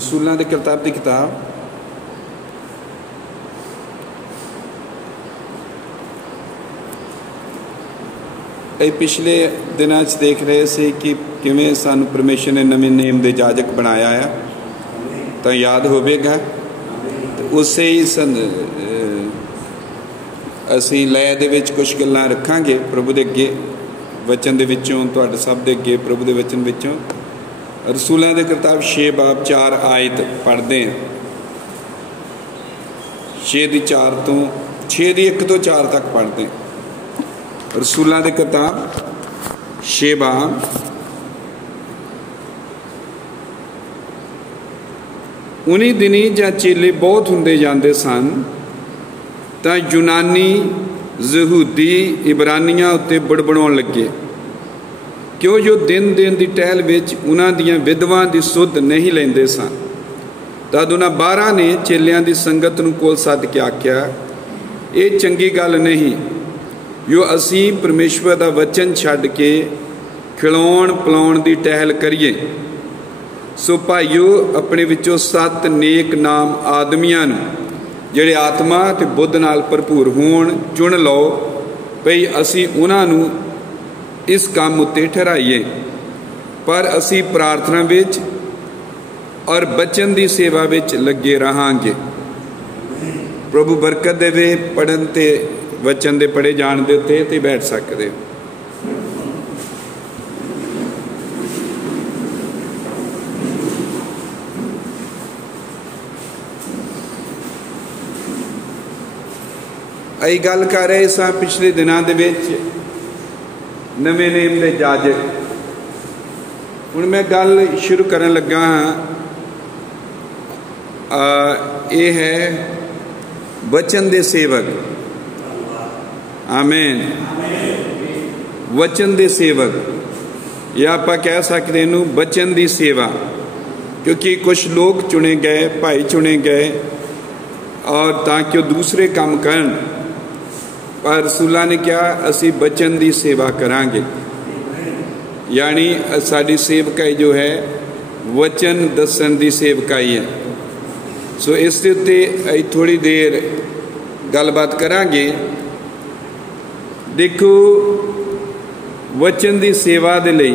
रसूलों की किताब की किताब पिछले दिनों देख रहे थे कि किवें सानू परमेश्वर ने नवे नेम के जाजक बनाया है, तो याद होगा तो उसे ही असी लय दे विच कुछ गल्लां रखांगे प्रभु के अगे वचन दे विचों, तुहाडे सब दे अगे प्रभु के वचन विचों। रसूलों की किताब 6 बाब 4 आयत पढ़ते हैं, 6 तो 1 तो 4 तक पढ़ते हैं। रसूलों की किताब 6 बाब उन्हीं दिनी जां चेले बहुत हुंदे जांदे सन, तां यूनानी यहूदी इबरानियां उत्ते बड़बड़ाउण लगे, क्यों जो दिन दिन की टहल विच उन्हां दियां विधवां दी सुध नहीं लैंदे सन। तद उन्हां 12 ने चेलियां दी संगत नूं कोल सद के आख्या, ये चंगी गल नहीं जो असी परमेश्वर का वचन छड्ड के खिलाउण पिलाउण की टहल करिए। सो भाईओ अपने विचों 7 नेक नाम आदमियां नूं जिहड़े आत्मा ते बुद्ध नाल भरपूर होण चुन लो, भई असी उन्हां नूं इस काम उत्ते ठहराइए। पर असी प्रार्थना विच और बचन की सेवा विच लगे रहांगे। प्रभु बरकत देवे। पढ़न ते वचन दे पढ़े जाण दे उत्ते ते बैठ सकते हो। अई गल कर रहे सां पिछले दिनों दे विच नवे नेम दे जाजक। हुण मैं गल शुरू करन लगा हाँ, ये है वचन दे सेवक। आमीन। वचन दे सेवक या आप कह सकते इनू वचन दी सेवा, क्योंकि कुछ लोग चुने गए, भाई चुने गए और ताकि दूसरे काम करन, पर रसूलों ने कहा असी वचन की सेवा करांगे, यानी साड़ी सेवकाई जो है वचन दसन की सेवकाई है। सो इस उत्ते थोड़ी देर गलबात करांगे। देखो, वचन की सेवा दे लई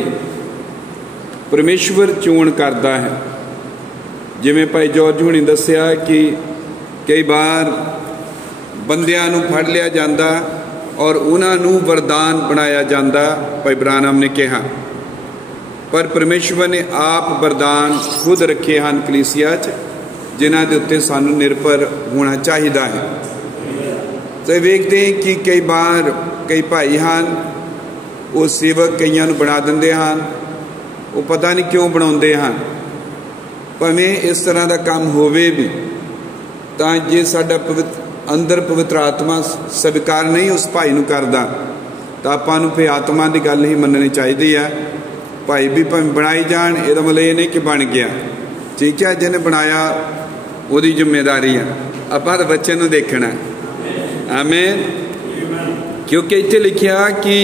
परमेश्वर चोण करता है। जिवें भाई जॉर्ज हुणी दस्सिया कि कई बार बंदियां नूं फड़ लिया जाता और उन्हां नूं वरदान बनाया जाता, भाई ब्रानम ने कहा, पर परमेश्वर ने आप वरदान खुद रखे हैं कलीसिया च, जिन्हां दे उत्ते सानूं निर्भर होना चाहिए है। तो वेखते हैं कि कई बार कई भाई हैं वो सेवक कईयां नूं बना दिंदे हैं, वो पता नहीं क्यों बनाउंदे हैं। भावें इस तरह का काम होवे भी, तां जे साडा अंदर पवित्र आत्मा स्वीकार नहीं उस भाई नूं करदा, तो आपां नूं फिर आत्मा की गल ही मननी चाहिए है। भाई भी भावें बनाई जान, इहदा मतलब ये नहीं कि बन गया, ठीक है, जिन्हें बनाया उसकी जिम्मेदारी है। आपां तां बच्चे नूं देखना। आमीन। क्योंकि इत्थे लिखिया कि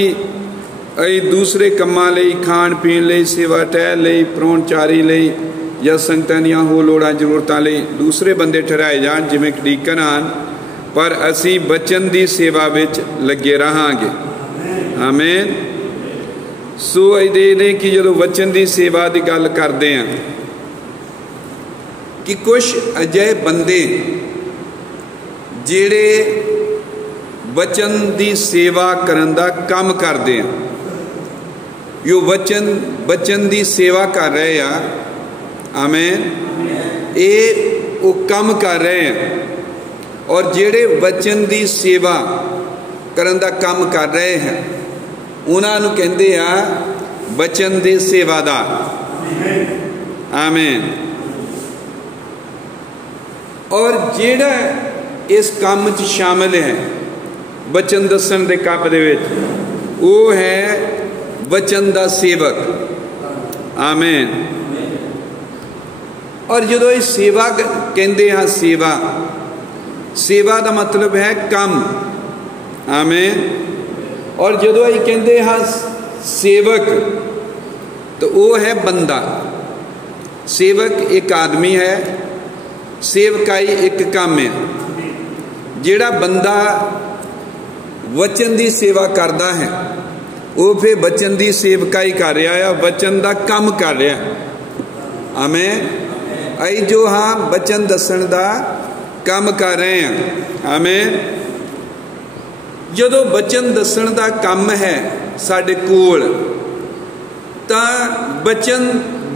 दूसरे कामां लई, खाण पीण लई, सेवा टहल लई, परौणचारी लई या संगतां दीआं होर लोड़ां जरूरतां लई दूसरे बंदे ठहराए जाण, जिवें डीकन आन, पर असी बचन की सेवा विच लगे रहांगे। आमीन। सो ये कि जो वचन की सेवा की गल करते हैं कि कुछ अजिहे बंदे जिहड़े वचन की सेवा करन दा काम करते हैं, यो वचन की सेवा कर रहे हैं। आमीन। ये वो काम कर रहे हैं, और जिहड़े वचन की सेवा करन दा काम कर रहे हैं उन्हां नूं कहंदे आ वचन दे सेवादार। आमीन। और जिहड़ा इस काम च शामिल है वचन दसन दे काम दे विच, वो है वचन दा सेवक। आमीन। और जो ये सेवा कहते हैं, सेवा का मतलब है काम। आमीन। और जो ये कहते हैं सेवक, तो वो है बंदा। सेवक एक आदमी है, सेवकाई एक काम है। जिहड़ा बंदा वचन की सेवा करता है वो फिर वचन की सेवकाई कर रहा है, वचन का काम कर रहा है। आमीन। अई जो हाँ वचन दसन का काम कर रहे हैं। आमीन। जदों वचन दसन का काम है साडे कोल, तां वचन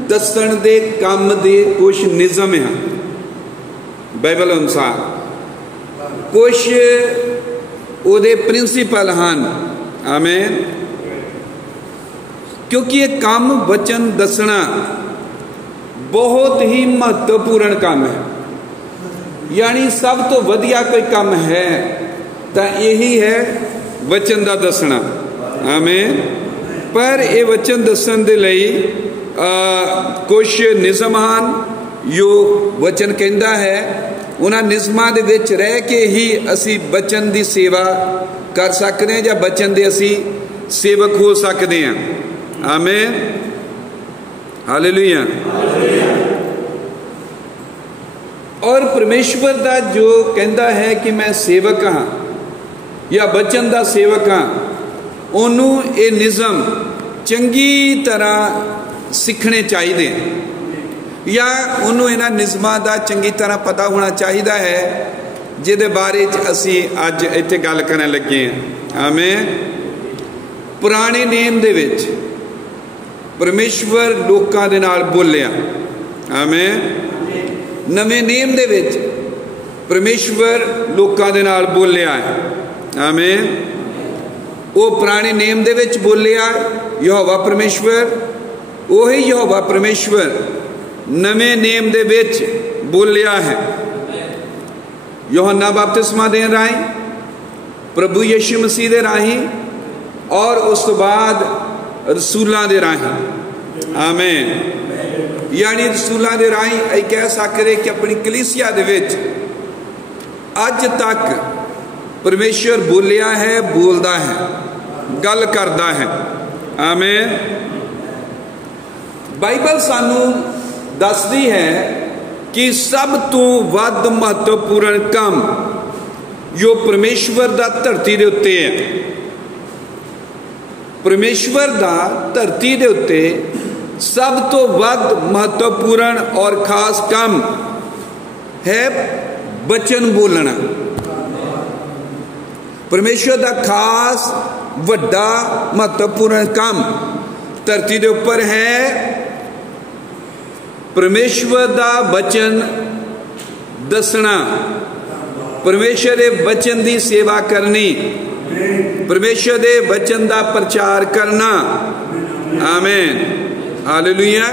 दसन दे काम दे कुछ निज़म है बाइबल अनुसार, कुछ उहदे प्रिंसीपल हैं। आमीन। क्योंकि ये काम वचन दसना बहुत ही महत्वपूर्ण काम है, यानी सब तो वधिया कोई काम है तो यही है वचन का दसना। आमीन। पर ये वचन दसन दे लई कुछ निज़म हैं जो वचन कहता है, उन्हां निज़मां दे विच रह के ही असी वचन की सेवा कर सकते हैं, या वचन दे असी सेवक हो सकते हैं। आमीन। हालेलुया। और परमेश्वर दा जो कहता है कि मैं सेवक हाँ या वचन का सेवक हाँ, उन्होंने ये निज़म चंगी तरह सीखने चाहिए, या उन्होंने इन्हां निज़मां दा चंगी तरह पता होना चाहिए है, जिहदे बारे असी अज इत्थे गल करन लगे हैं। आमीन। पुराने नेम दे विच परमेश्वर लोकां दे नाल बोलिया। आमीन। नवे नेम दे विच परमेश्वर लोकां दे नाल बोलिया है। आमीन। वो पुराने नेम दे विच बोलिया यहोवा परमेश्वर, वही यहोवा परमेश्वर नवे नेम दे विच बोलिया है। यूहन्ना बपतिस्मा देण राहीं, प्रभु यीशु मसीह दे राहीं, और उस तो बाद रसूलों दे राहीं। आमीन। यानी रसूलों दे राहीं असीं कह सकते कि अपनी कलीसिया दे विच अज तक परमेश्वर बोलिया है, बोलता है, गल करता है। आमीन। बाइबल सानू दसदी है कि सब तो वध महत्वपूर्ण काम जो परमेश्वर दा धरती दे उत्ते है, परमेश्वर दा धरती दे उत्ते सब तो वध महत्वपूर्ण और खास काम है वचन बोलना। परमेश्वर दा खास वड्डा महत्वपूर्ण काम धरती दे उपर है परमेश्वर दा वचन दसना, परमेश्वर दे वचन की सेवा करनी, परमेश्वर दे वचन का प्रचार करना। आमीन। हालेलुया।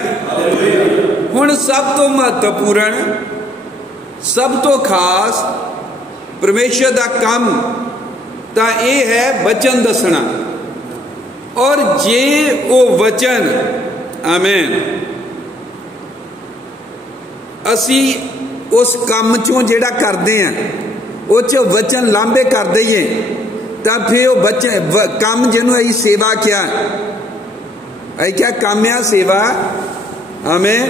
हुण सब तो महत्वपूर्ण, सब तो खास परमेश्वर का काम तो यह है वचन दसना। और जे वो वचन, आमीन, असी उस काम चों जिहड़ा करते हैं उस वचन लांभे कर दईए, तो फिर वो वचन काम जिन्हों अं सेवा क्या क्या काम आ सेवा। आमीन।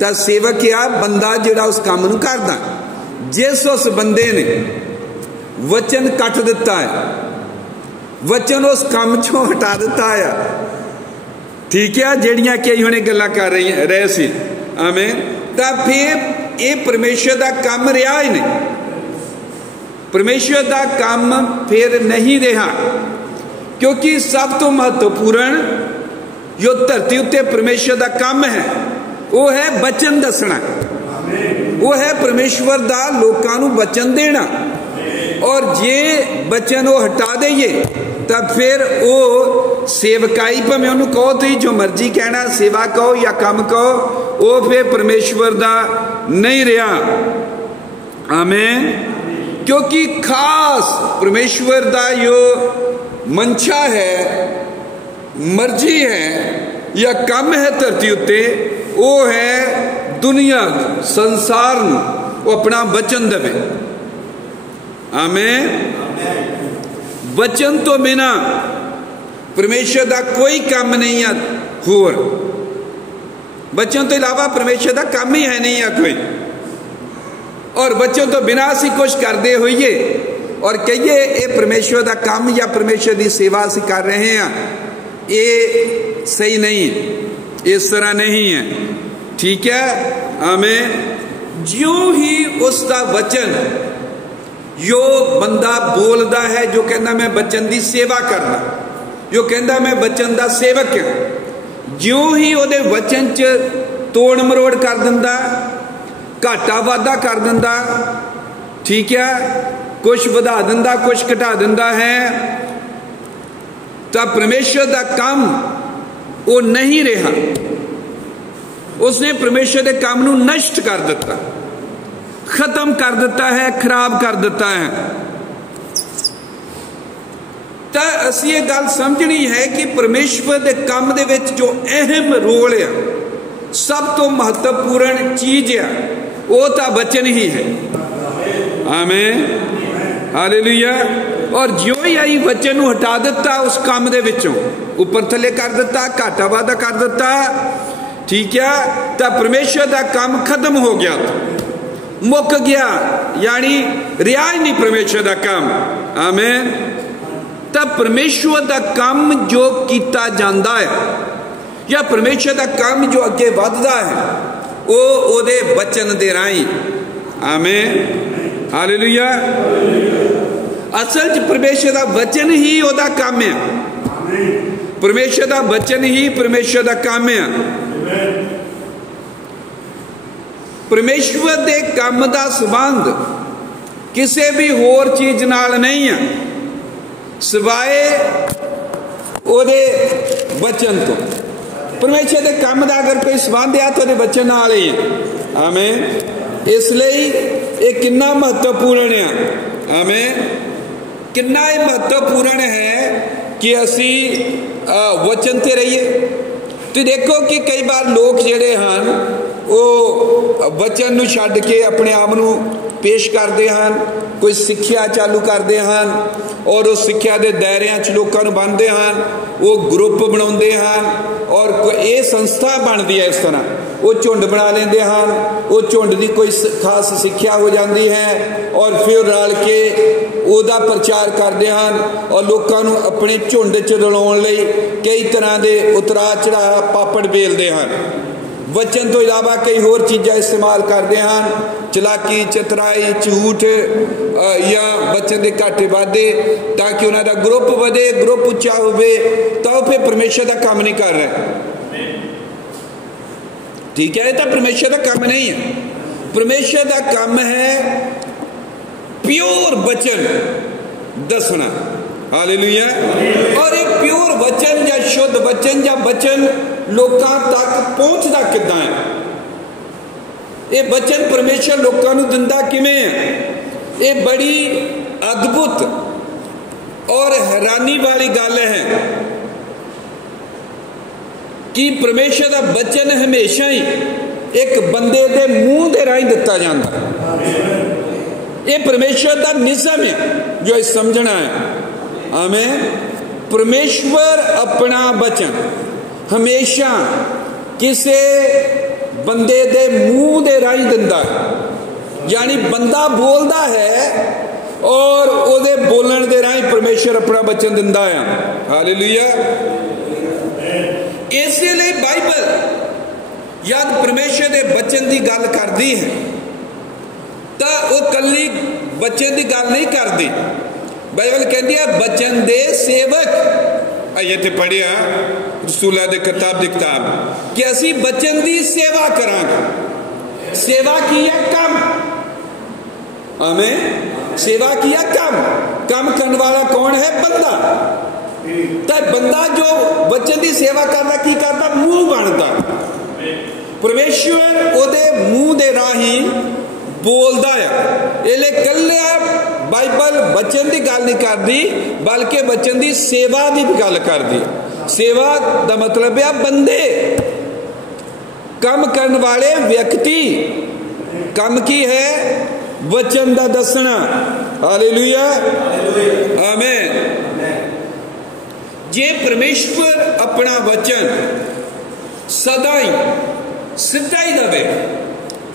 तो सेवक क्या बंदा जिहड़ा उस काम नूं करदा। जिस उस बंदे ने वचन कट दिता है, वचन उस काम चों हटा दिता है, ठीक है, जिहड़ियां कई हुणे गल्लां कर रहे सी। आमीन। तो फिर ये परमेश्वर का काम रहा ही नहीं, परमेश्वर का काम फिर नहीं रहा, क्योंकि सब तो महत्वपूर्ण जो धरती उत्ते परमेश्वर का काम है वो है वचन दसना, वो है परमेश्वर का लोकां नूं वचन देना। और जे वचन वो हटा देइए तो फिर वो सेवकाई, भावें उन्होंने कहो तुसीं जो मर्जी कहना, सेवा कहो या काम कहो, वो फिर परमेश्वर का नहीं रहा। आमीन। क्योंकि खास परमेश्वर का जो मंशा है, मर्जी है या काम है धरती उत्ते, वो है दुनिया संसार वो अपना वचन देवे। आमीन। वचन तो बिना परमेश्वर का कोई काम नहीं है होर। बच्चों तो इलावा परमेश्वर का काम ही है नहीं है कोई। और बच्चों तो बिना असी कुछ करते होइए और कहिए ये परमेश्वर का काम या परमेश्वर की सेवा असी कर रहे हैं, ये सही नहीं, इस तरह नहीं है। ठीक है, आमीन। ज्यों ही उसका वचन जो बंदा बोलता है, जो कहना मैं बच्चन की सेवा करना, जो कहता मैं बच्चन का सेवक हाँ, ज्यों ही वो वचन च तोड़ मरोड़ कर दिंदा, घाटा वाधा कर दिंदा, ठीक है, कुछ वधा दिंदा कुछ घटा दिंदा है, तो परमेश्वर का काम वो नहीं रहा। उसने परमेश्वर के काम को नष्ट कर दिता, खत्म कर दिता है, खराब कर दिता है। तो असी ये गल समझनी है कि परमेश्वर के काम दे विच जो अहम रोल है, सब तो महत्वपूर्ण चीज है, वो तो वचन ही है। आमीन, हालेलुया। और जो ही आई वचन को हटा दिता, उस काम दे विचों ऊपर थले कर दिता, घाटा वाधा कर दिता, ठीक है, तो परमेश्वर का काम खत्म हो गया, मुक गया, यानी रिहा ही नहीं परमेश्वर का काम। आमीन। तब परमेश्वर का काम जो किया जाता है या परमेश्वर का काम जो अगे बढ़ता है, वो ओदे वचन दे राही। आमीन, हालेलुया। असल च परमेश्वर का वचन ही ओदा काम है, परमेश्वर का वचन ही परमेश्वर का काम है। परमेश्वर के काम का संबंध किसी भी होर चीज नाल नहीं है सिवाय ओदे वचन तो। परमेश्वर के काम का अगर कोई संबंध है तो वचन नाल ही है। आमीन। इसलिए ये कितना महत्वपूर्ण है। आमीन। कितना महत्वपूर्ण है कि असी वचन ते रहिए। तो देखो कि कई बार लोग जेडे हैं वो वचन नूं छड्ड के अपने आप नूं पेश करते हैं, कोई सिक्ख्या चालू करते हैं और उस सिक्ख्या के दायरियां च लोगों नूं बंदते हैं, वो ग्रुप बनाते हैं और ये संस्था बनती है। इस तरह वो झुंड बना लेंदे हैं, वो झुंड की कोई खास सिक्ख्या हो जाती है और फिर रल के ਉਹਦਾ प्रचार करते हैं और लोगों को अपने झुंड च रलाउण लई कई तरह के उतरा चढ़ा पापड़ बेलते हैं। वचन तो इलावा कई होर चीज़ां इस्तेमाल करते हैं, चलाकी, चतराई, झूठ या वचन के घाटे वाधे, ताकि उन्होंने ग्रुप वधे, ग्रुप उच्चा होवे, तो फिर परमेश्वर का काम नहीं कर रहे। ठीक है, ये तो परमेश्वर का काम नहीं है। परमेश्वर का काम है प्योर वचन दसना। हालेलुया। और एक प्योर वचन या शुद्ध वचन या वचन लोगों तक पहुंचता कितना है, ये वचन परमेश्वर लोगों को दिंदा किवें है। ये बड़ी अद्भुत और हैरानी वाली गल है कि परमेश्वर का वचन हमेशा ही एक बंदे के मुंह के राही दिता जाता है। ये परमेश्वर का निज़म है जो समझना है। आमीन। परमेश्वर अपना वचन हमेशा किसी बंदे दे मुंह दे राही दिंदा है, यानी बंदा बोलता है और ओदे बोलण दे राही परमेश्वर अपना वचन दिंदा है। हालेलुया। इसलिए बाइबल जब परमेश्वर के वचन की गल करती है तो वह कली वचन की गल नहीं करती। बाइबल कहती है वचन दे सेवक। ये तो पढ़िया रसूलां दे किताब की किताब कि असी वचन की सेवा करांगे। सेवा की है कम। हमें सेवा की है कम करने वाला कौन है? बंदा। तो बंदा जो वचन की सेवा करता की करता? मुंह बनता। परमेश्वर ओदे मुंह दे राही बोलता है। इसलिए कल्ला बाइबल वचन की गल नहीं करती बल्कि वचन की सेवा की भी गल करती। सेवा का मतलब है बंदे, काम करने वाले व्यक्ति। काम की है? वचन का दसना। हालेलुया। आमीन। जे परमेश्वर अपना वचन सदा ही सीधा ही दवे,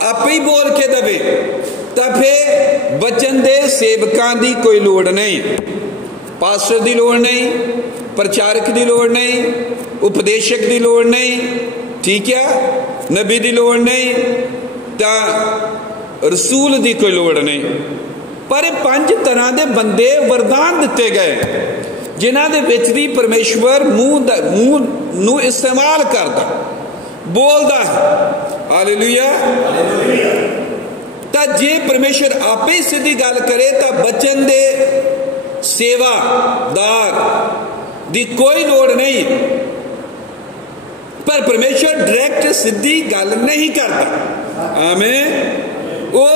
आप ही बोल के दवे, तो फिर वचन दे सेवकां दी कोई लोड़ नहीं, पास्टर दी लोड़ नहीं, प्रचारक दी लोड़ नहीं, उपदेशक दी लोड़ नहीं, ठीक है, नबी दी लोड़ नहीं, तो रसूल दी कोई लोड़ नहीं। पर 5 तरह के बंदे वरदान दिते गए जिन्हां दे विच दी परमेश्वर मूँह नूं इस्तेमाल करदा, बोलदा है। हालेलुया। तो जे परमेश्वर आपे ही सीधी गल करे तो वचन दे सेवादार दी कोई लोड़ नहीं, पर परमेश्वर डायरेक्ट सीधी गल नहीं करता। आमीन। वो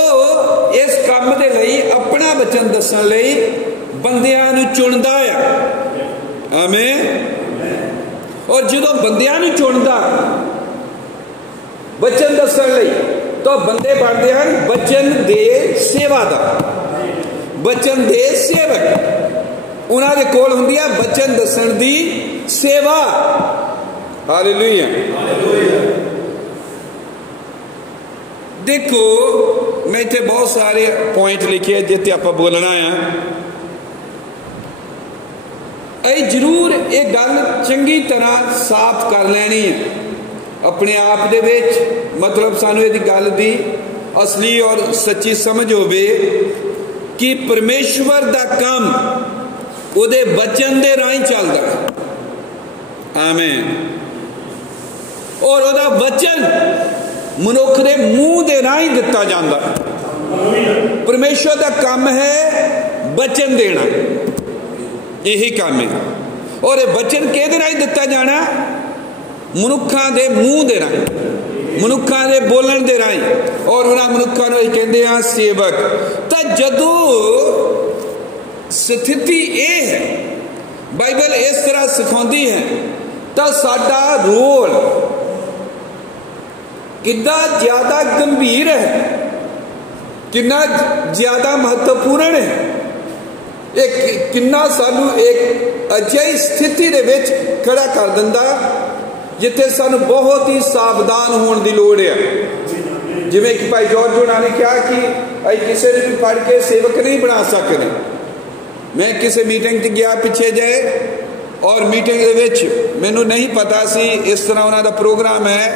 इस काम दे लई अपना वचन दसन लई बंदियां नूं चुनदा है। आमीन। और जदों बंदियां नूं चुनदा वचन दसन लई तो बंदे बनते हैं वचन दे सेवादार, वचन दे सेवक। उन्हां दे कोल हुंदी है वचन दसन दी सेवा। हालेलुया। देखो मैं इत्थे बहुत सारे पॉइंट लिखे जिते आप बोलना है, अई जरूर ये गल चंगी तरह साफ कर लैनी है अपने आप दे विच, मतलब सानू इहदी गल दी असली और सच्ची समझ होवे कि परमेश्वर दा काम उहदे वचन दे राहीं चलदा। आमीन। और उहदा वचन मनुख दे मूँह दे राहीं दिता जांदा। परमेश्वर दा काम है वचन देना, यही काम है। और ये वचन किहदे राहीं दिता जाना? मनुखां दे मूँह दे राहीं, मनुखां दे बोलण दे राहीं। और उन्हां मनुखां नूं कहंदे आ सेवक। तां जदों स्थिति ये है, बाइबल इस तरह सिखाउंदी है, तां साडा रोल कितना ज्यादा गंभीर है, कितना ज्यादा महत्वपूर्ण है। एक कितना सानू एक अजिही स्थिति दे विच खड़ा कर दिंदा जिथे सानू बहुत ही सावधान होने की लोड़ है। जिवें कि भाई जॉर्ज होना ने कहा कि असीं किसी ने भी पढ़ के सेवक नहीं बना सकते। मैं किसी मीटिंग च गया पिछे जाए, और मीटिंग दे विच मैनू नहीं पता सी इस तरह उन्हां दा प्रोग्राम है,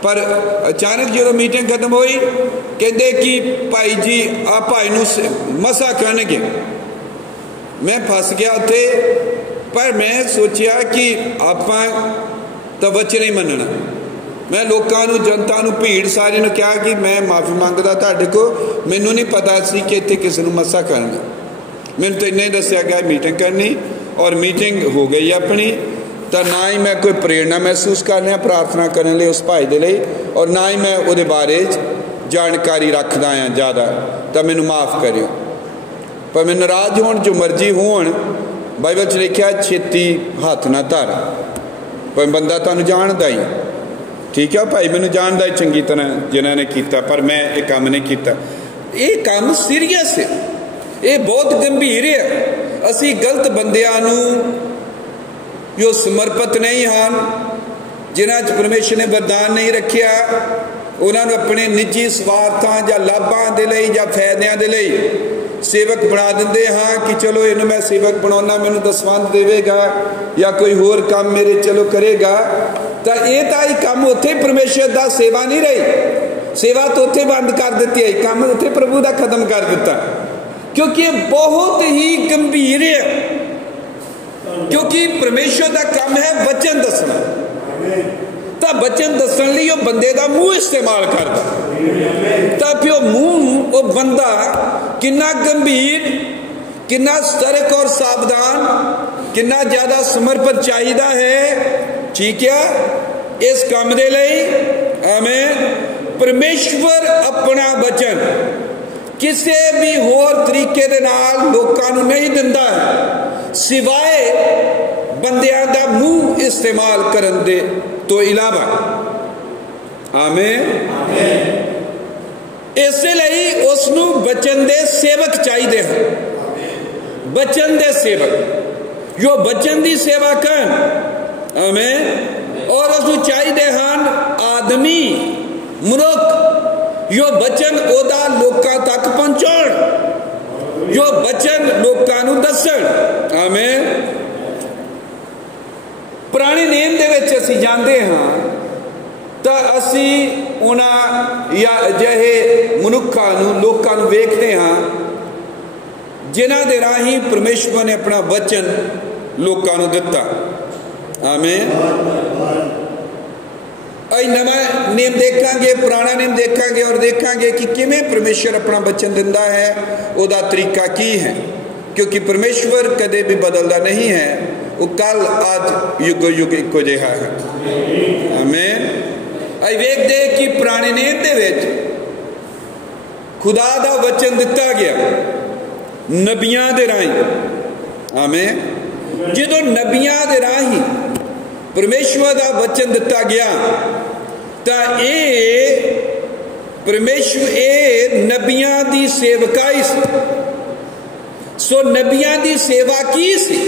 पर अचानक जो मीटिंग खत्म हुई कहते कि भाई जी आ भाई नूं मसा करनगे। मैं फस गया उत्थे, पर मैं सोचिया कि आपां तो वचन ही मनना। मैं लोकां नूं, जनता नूं, भीड़ सारी नूं कहा कि मैं माफ़ी मंगदा तुहाडे को, मैनूं नहीं पता सी कि इत्थे किसी नूं मसा करना। मैनूं तो इन्ना ही दस्सिया गया मीटिंग करनी, और मीटिंग हो गई अपनी। तो ना ही मैं कोई प्रेरणा महसूस कर रहा प्रार्थना करने लिए उस भाई के लिए, और ना ही मैं वो बारे जानकारी रखदा हाँ ज़्यादा। तो मैनू माफ़ करियो, पर मैं नाराज़ होण जो मर्जी होण, बाइबल च लिखिया छेती हथ ना धर। पर बंदा तुहानूं जानदा ही, ठीक है भाई मैनू जानदा ही चंगी तरह जिन्हां ने कीता, पर मैं ये काम नहीं किया। ये काम सीरीयस है, ये बहुत गंभीर है। असी गलत बंदियां नूं जो समर्पित नहीं हैं, जिन्हां च परमेश्वर ने वरदान नहीं रखिया, उन्होंने अपने निजी स्वार्थां या लाभां दे लई या फायदिਆਂ दे लई सेवक बना दिंदे हाँ कि चलो इन्हूं मैं सेवक बनाउणा, मैनूं दसवंध देवेगा या कोई होर काम मेरे चलो करेगा। तो ये तो ही काम उत्थे परमेश्वर दा सेवा नहीं रही, सेवा तो उत्थे बंद कर दी है, काम उत्थे प्रभु दा खत्म कर दिता। क्योंकि बहुत ही गंभीर है, क्योंकि परमेश्वर का काम है वचन दसना। तो वचन दसन लई वो बंदे का मूँह इस्तेमाल करता। तो फिर मूँह वो बंदा कितना गंभीर, कितना सतर्क और सावधान, कितना ज्यादा समर्पित चाहिए है, ठीक है, इस काम दे लई। आमीन। परमेश्वर अपना वचन किसी भी होर तरीके दे नाल लोकां नूं नहीं दिंदा सिवाय बंदियां दा मूँह इस्तेमाल करन दे तो इलावा। आमीन। इसलिए उसनूं वचन दे सेवक चाहिए हैं, वचन दे सेवक जो वचन की सेवा करन। आमीन। और उसनूं चाहिए हैं आदमी मनुख यो बचन ओदा लोकां तक पहुंचाउण, यो बचन लोकां नूं दस्सण। आमीन। पुराने नेम दे विच असीं जांदे हां तां असीं उन्हां या अजिहे मनुखां नूं लोकां नूं वेखदे हां जिन्हां दे राहीं परमेश्वर ने अपना वचन लोकां नूं दित्ता। आमीन। अई नवा नेम देखांगे, पुराना नेम देखांगे और देखांगे कि किवें परमेश्वर अपना वचन दिंदा है, उहदा तरीका की है, क्योंकि परमेश्वर कदे भी बदलदा नहीं है, वो कल अज युग युग इक्को जिहा है। आमीन। अई वेखदे कि पुराने नेम दे विच खुदा दा वचन दिता गया नबियां दे राहीं। आमीन। जदों नबियां दे राहीं परमेश्वर दा वचन दिता गया तां परमेश्वर नबियां दी सेवकाई सी। सो नबियां दी सेवा की सी?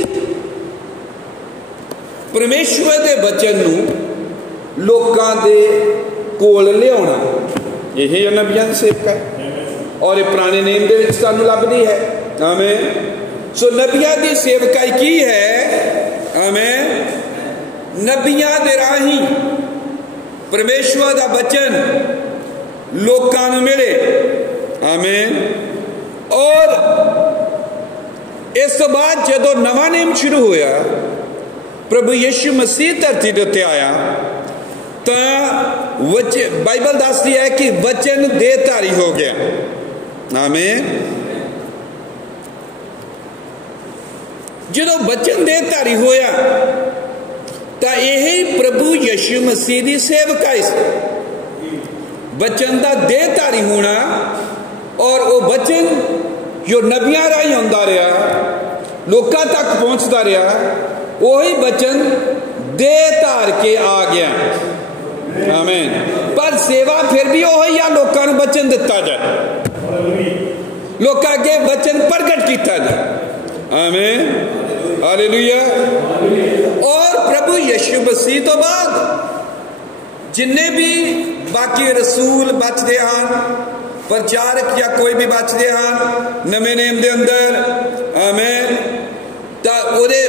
परमेश्वर दे वचन नूं लोकां दे कोल लियाउणा, यही नबियां दी सेवका है और ये पुराने नेम दे विच सानूं लभदी है। आमीन। सो नबियां दी सेवकाई की है? आमीन। नबियां दे राहीं परमेश्वर दा वचन लोकां नूं मिले। आमीन। और इस बाद जदों नवा नेम शुरू होया, प्रभु यीशु मसीह धरती दे उत्ते आया तां बाइबल दसदी है कि वचन देहधारी हो गया। आमीन। जदों वचन देहधारी होया तां यही प्रभु यीशु मसीह दी सेवकाई सी, वचन दा देहधारी होना। और वो वचन जो नबियां राहीं आउंदा रहा, लोकां तक पहुंचता रहा, वही वचन देह धार के आ गया। आमीन। पर सेवा फिर भी वही आ, लोकां नूं वचन दिता जाए, लोकां अगे वचन प्रगट किया जाए। आमीन। हालेलुया। और प्रभु यीशु मसीह तो बाद जिन्ने भी बाकी रसूल बचते हैं, प्रचारक या कोई भी बचते हैं नवे नेम दे अंदर, आमीन, तां ओदे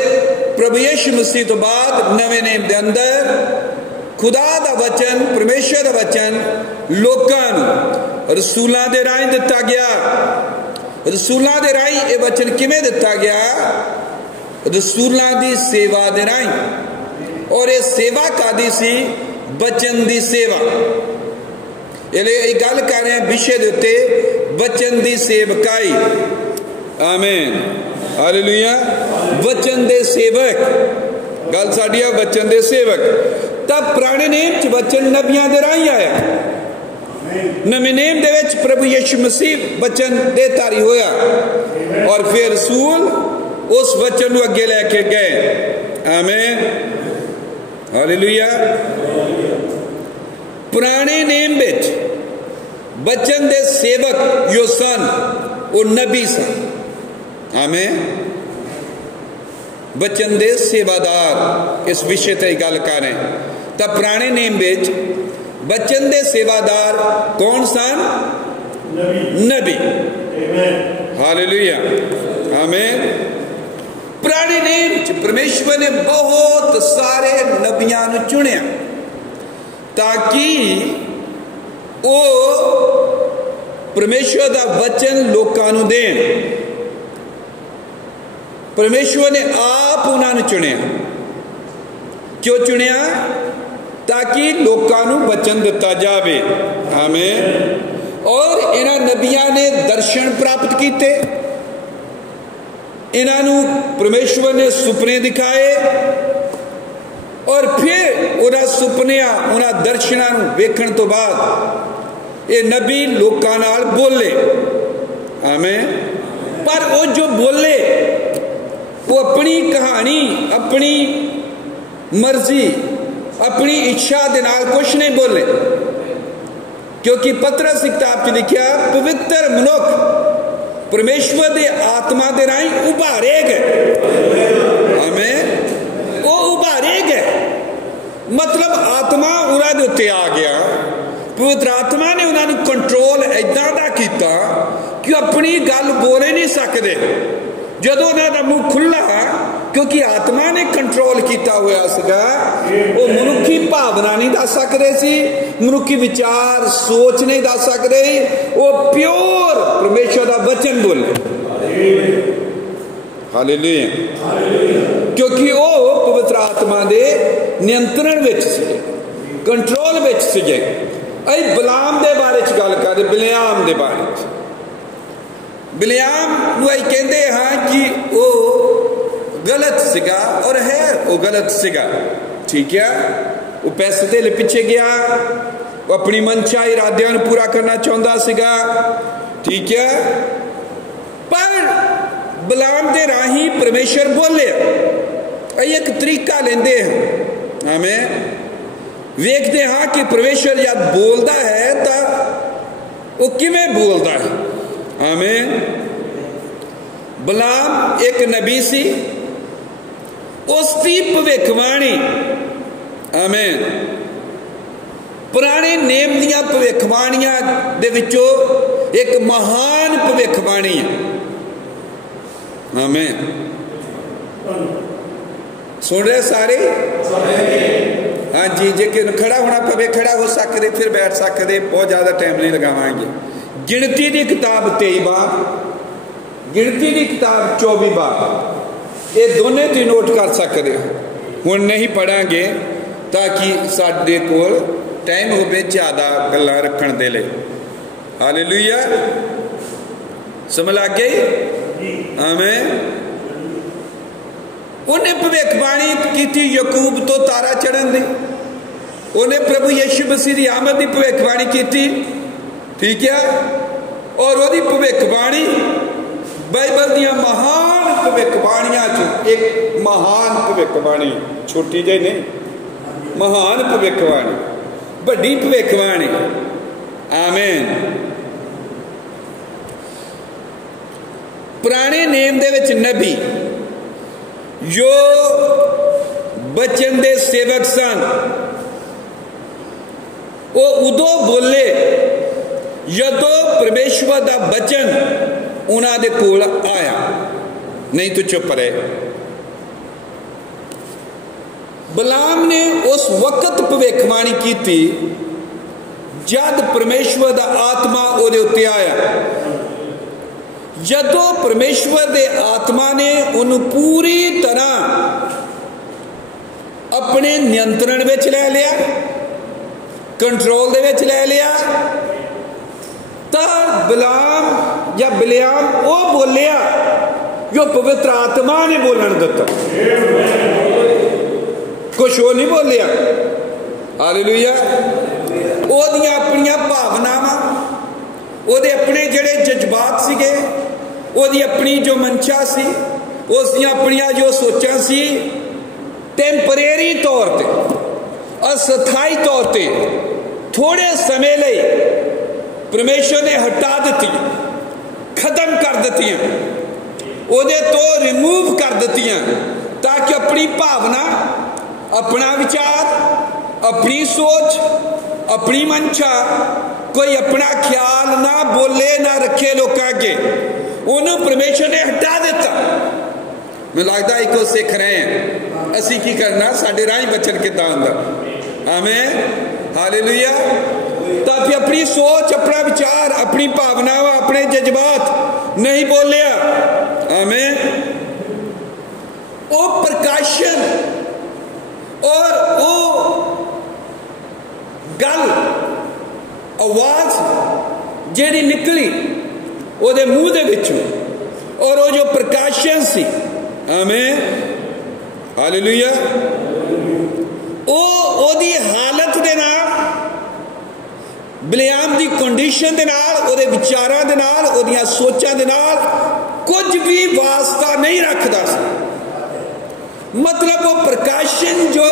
प्रभु यीशु मसीह तो बाद नवे नेम दे अंदर खुदा दा वचन, परमेश्वर दा वचन लोकां नूं रसूलां दे राहीं दिता गया। रसूलां दे राहीं ये वचन किवें दिता गया? रसूलां दी सेवा दे राहीं। और ये सेवा कादी सी? वचन दी सेवा। ये गल कर रहे हैं विषय दे उत्ते, वचन दी सेवकाई। आमीन। हालेलुया। वचन दे सेवक, गल साडी है वचन दे सेवक। तब पुराने नेम च वचन नबियां दे राहीं आया, नवे नेम दे विच प्रभु यीशु मसीह वचन देहधारी होया और फिर रसूल उस वचन नूं अगे लैके गए। आमीन। हालेलुया। पुराने नेम विच वचन दे सेवक जो सन वो नबी सन। आमीन। वचन दे सेवादार, इस विषय ते गल कर रहे हैं। तब पुराने नेम विच वचन दे सेवादार कौन सन? नबी। हालेलुया। आमीन। पुराने नेम च परमेश्वर ने बहुत सारे नबियां नूं चुनिया ताकि वो परमेश्वर दा वचन लोकां नूं देण। परमेश्वर ने आप उन्होंने चुनिया। क्यों चुनिया? ताकि लोकां नूं वचन दिता जावे। आमीन। और इन्हां नबियां ने दर्शन प्राप्त किए, इन्हों परमेश्वर ने सुपने दिखाए और फिर उन्हां सुपनिया, उन्हां दर्शनां नूं वेखण तो बाद ये नबी लोकां नाल बोले। आमीन। पर वो जो बोले वो अपनी कहानी, अपनी मर्जी, अपनी इच्छा दे नाल कुछ नहीं बोले, क्योंकि पतरस की किताब च लिखा पवित्र मनुख परमेश्वर दे आत्मा दे राहीं उभारे गए। आमीन। वो उभारे गए मतलब आत्मा उन्हां दे उत्ते आ गया पवित्र आत्मा ने उन्होंने कंट्रोल इदां दा कीता कि अपनी गल बोल ही नहीं सकते जदों उन्होंने मुंह खुला, क्योंकि आत्मा ने कंट्रोल किया हुआ सीगा। वो मनुखी भावना नहीं दस सकते सी, मनुखी विचार सोच नहीं दस सकते, वो प्योर परमेश्वर का वचन बोले। हालेलुया। क्योंकि वो पवित्र आत्मा के नियंत्रण विच सीगे, कंट्रोल विच सीगे। अं बिलाम के बारे गल कर, बिलियाम के बारे बिलियाम कहते हाँ कि वो गलत सीगा और है वो गलत सीगा, ठीक है। वो पैसे दे पिछे गया, वो अपनी मनशा इरादियां नूं पूरा करना चाहता सीगा, ठीक है। पर बिलाम के राही परमेश्वर बोले, एक तरीका लेंदे हैं, हमें वेखते हाँ कि परमेश्वर जब बोलता है तो वो किवें बोलता है। आमीन। बिलाम एक नबी सी, उसकी भविष्यवाणी, आमीन, पुराने नेम दियां भविष्यवाणियां दे विचों एक महान भविष्यवाणी है। आमीन। सुन रहे सारे? हाँ जी। जे कि खड़ा होना पवे खड़ा हो सकते, फिर बैठ सकते, बहुत ज़्यादा टाइम नहीं लगावांगे। गिनती की किताब 23 बाब, गिनती की किताब 24 बाब, ये दोनों तुम नोट कर सकते हो। हुण नहीं पढ़ांगे ताकि साडे कोल टाइम होवे ज़्यादा गल्लां रखण दे लई। हालेलुया। समझ लग गई? आमीन। उन्हें भविष्यवाणी की थी यकूब तो तारा चढ़न दी, उन्हें प्रभु यीशु मसीह की आमद की भविष्यवाणी की थी, ठीक है। और वो भविष्यवाणी बाइबल दियां महान भविष्यवाणियां चो एक महान भविष्यवाणी, छोटी जी नहीं, महान भविष्यवाणी, बड़ी भविष्यवाणी। आमीन। पुराने नेम दे विच नबी जो बचन दे सेवक सन, वो उदों बोले जदों परमेश्वर दा बचन उन्हां दे कोल आया, नहीं तो चुप रहे। बिलाम ने उस वक्त भविष्यवाणी की थी जद परमेश्वर दा आत्मा उहदे उत्ते आया। जदों परमेश्वर दे आत्मा ने उन्हें पूरी तरह अपने नियंत्रण विच ले लिया, कंट्रोल दे विच ले लिया, तो बिलाम या बिलियाम वो बोलिया जो पवित्र आत्मा ने बोलन दिता, कुछ वो नहीं बोलिया। हालेलुया। ओदियां अपनियां भावनावां, ओदे अपने जिहड़े जज्बात सीगे, ओदी अपनी जो मंशा सी, उसदियां अपनियां जो सोचां सी, टेंपरेरी तौर पर, अस्थाई तौर पर, थोड़े समय लई परमेश्वर ने हटा दी, खत्म कर दी, ओदे तो रिमूव कर दी, ताकि अपनी भावना, अपना विचार, अपनी सोच, अपनी मंशा, कोई अपना ख्याल ना बोले ना रखे लोगों अगे, उन्होंने परमेश्वर ने हटा दिता। मैं लगता एक सीख रहे हैं असी की करना, साडे राही बचन कितना हुंदा। आमीन। हालेलुया। ताकि अपनी सोच, अपना विचार, अपनी भावनावां, अपने जज्बात नहीं बोलिया। आमीन। वो प्रकाशन और वो गल आवाज जेड़ी निकली ओदे मुंह दे विचों, और वो जो प्रकाशन सी, आमीन, हालेलुया, ओदी हालत दे नाल, बिलियाम दी कंडीशन दे नाल, ओदे विचारां दे नाल, ओदियां सोचां दे नाल कुछ भी वास्ता नहीं रखदा सी। मतलब वो प्रकाशन जो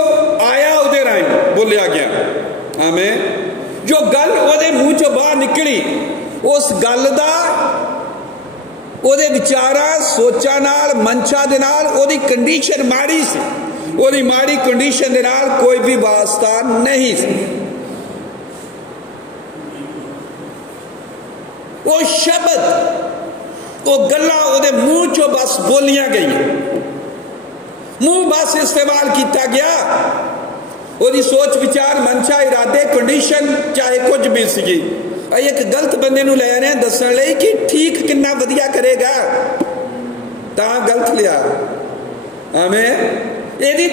आया ओदे राही बोलिया गया। आमीन। जो गल ओदे मुंह चों बाहर निकली, उस गल दा ओदे विचारां सोचां नाल, मंशा दे नाल ओदी कंडीशन माड़ी सी, ओदी माड़ी कंडीशन दे नाल कोई भी वास्ता नहीं सी। वो शब्द, वो गल्लां ओदे मुंह चो बस बोलियां गई, मुंह बस इस्तेमाल किया गया। ओदी सोच विचार मंशा इरादे कंडीशन चाहे कुछ भी सी, एक गलत बंदे नूं लै रहे दसण लई कि ठीक कितना वधिया करेगा, तां गलत लिया। आमीन। यदि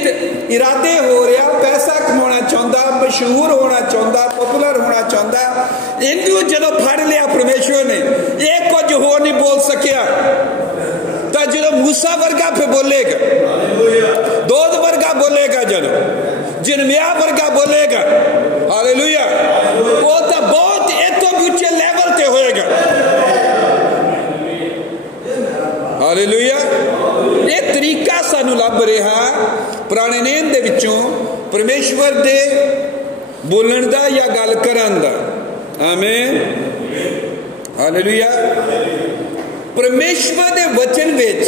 इरादे हो रहा पैसा कमाना चाहता, मशहूर होना चाहता, पॉपुलर होना चाहता, इनू जो फड़ लिया परमेश्वर ने, एक कुछ हो नहीं बोल सकिया, तो जो मूसा वर्गा फिर बोलेगा, दूध वर्गा बोलेगा, जो जिरमिया वर्गा बोलेगा, हालेलुया, वो तो बहुत इतों ऊंचे लेवल पे होएगा। हालेलुया। ये तरीका सानू लभ रहा पुराने नेम दे विचों परमेश्वर दे बोलण दा या गल करन दा। आमीन। हालेलुया। परमेश्वर दे वचन विच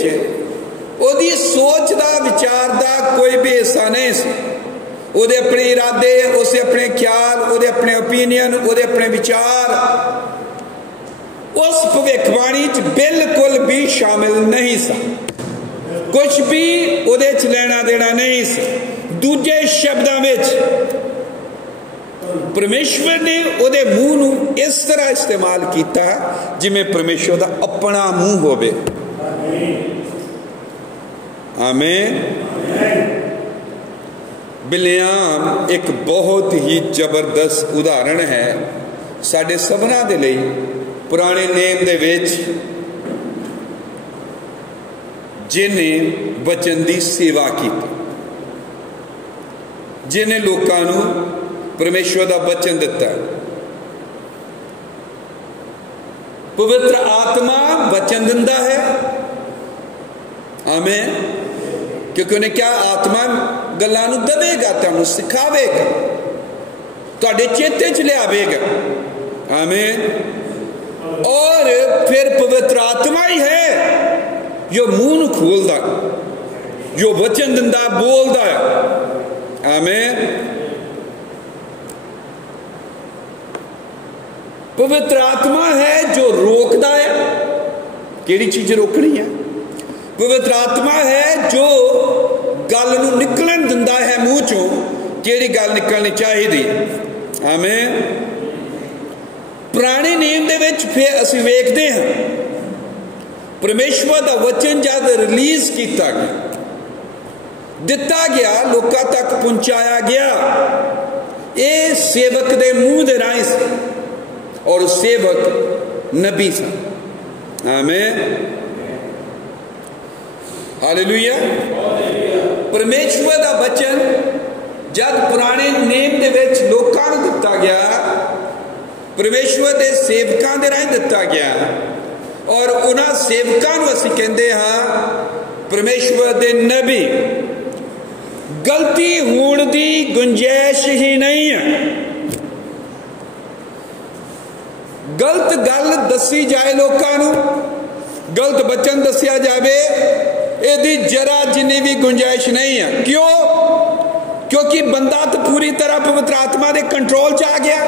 ओदी सोच दा विचार दा कोई भी हिस्सा नहीं सी। ओदे अपने इरादे, उसे अपने ख्याल, ओदे अपने ओपीनियन, ओदे अपने विचार उस भविष्यवाणी च बिल्कुल भी शामिल नहीं सा। कुछ भी उहदे च लेना देना नहीं सी। दूजे शब्दों में परमेश्वर ने उहदे मूँह नूं इस तरह इस्तेमाल किया जिवें परमेश्वर दा अपना मूँह होवे। आमीन। बिलेआम एक बहुत ही जबरदस्त उदाहरण है साडे सबना दे लई। पुराने नेम दे विच जिन्हें वचन की सेवा की, जिन्हें लोगों को परमेश्वर का वचन दिता। पवित्र आत्मा वचन दिंदा है। आमीन। क्योंकि उन्हें क्या आत्मा गल्लां नूं दवेगा, तुहानूं सिखावेगा, तुहाडे चेते च लियावेगा। आमीन। और फिर पवित्र आत्मा ही है जो मुंह खोलता, जो वचन दिंदा, बोलता है। आमीन। पवित्र आत्मा है जो रोकता है। केड़ी चीज रोकनी है? पवित्र आत्मा है जो गल नूं निकलन दिंदा है मुंह चों, केड़ी गल निकलनी चाहिए। आमीन। पुराने नियम दे विच फिर असीं वेखदे हां परमेश्वर दा वचन जद रिलीज किया गया, दिता गया, लोकां तक पहुंचाया गया, ये सेवक दे मुंह दे राहीं सी और सेवक नबी सा। आमीन। हालेलुया। परमेश्वर दा वचन जद पुराने नियम दे विच लोकां नूं दिता गया, परमेश्वर के सेवकों के राह दिता गया, और उन्होंने सेवकों को असीं कहते हाँ परमेश्वर के नबी। गलती होने की गुंजाइश ही नहीं है। गलत गल दसी जाए, लोगों को गलत वचन दसिया जाए, यदि जरा जिन्नी भी गुंजाइश नहीं है। क्यों? क्योंकि बंदा तो पूरी तरह पवित्र आत्मा के कंट्रोल च आ गया।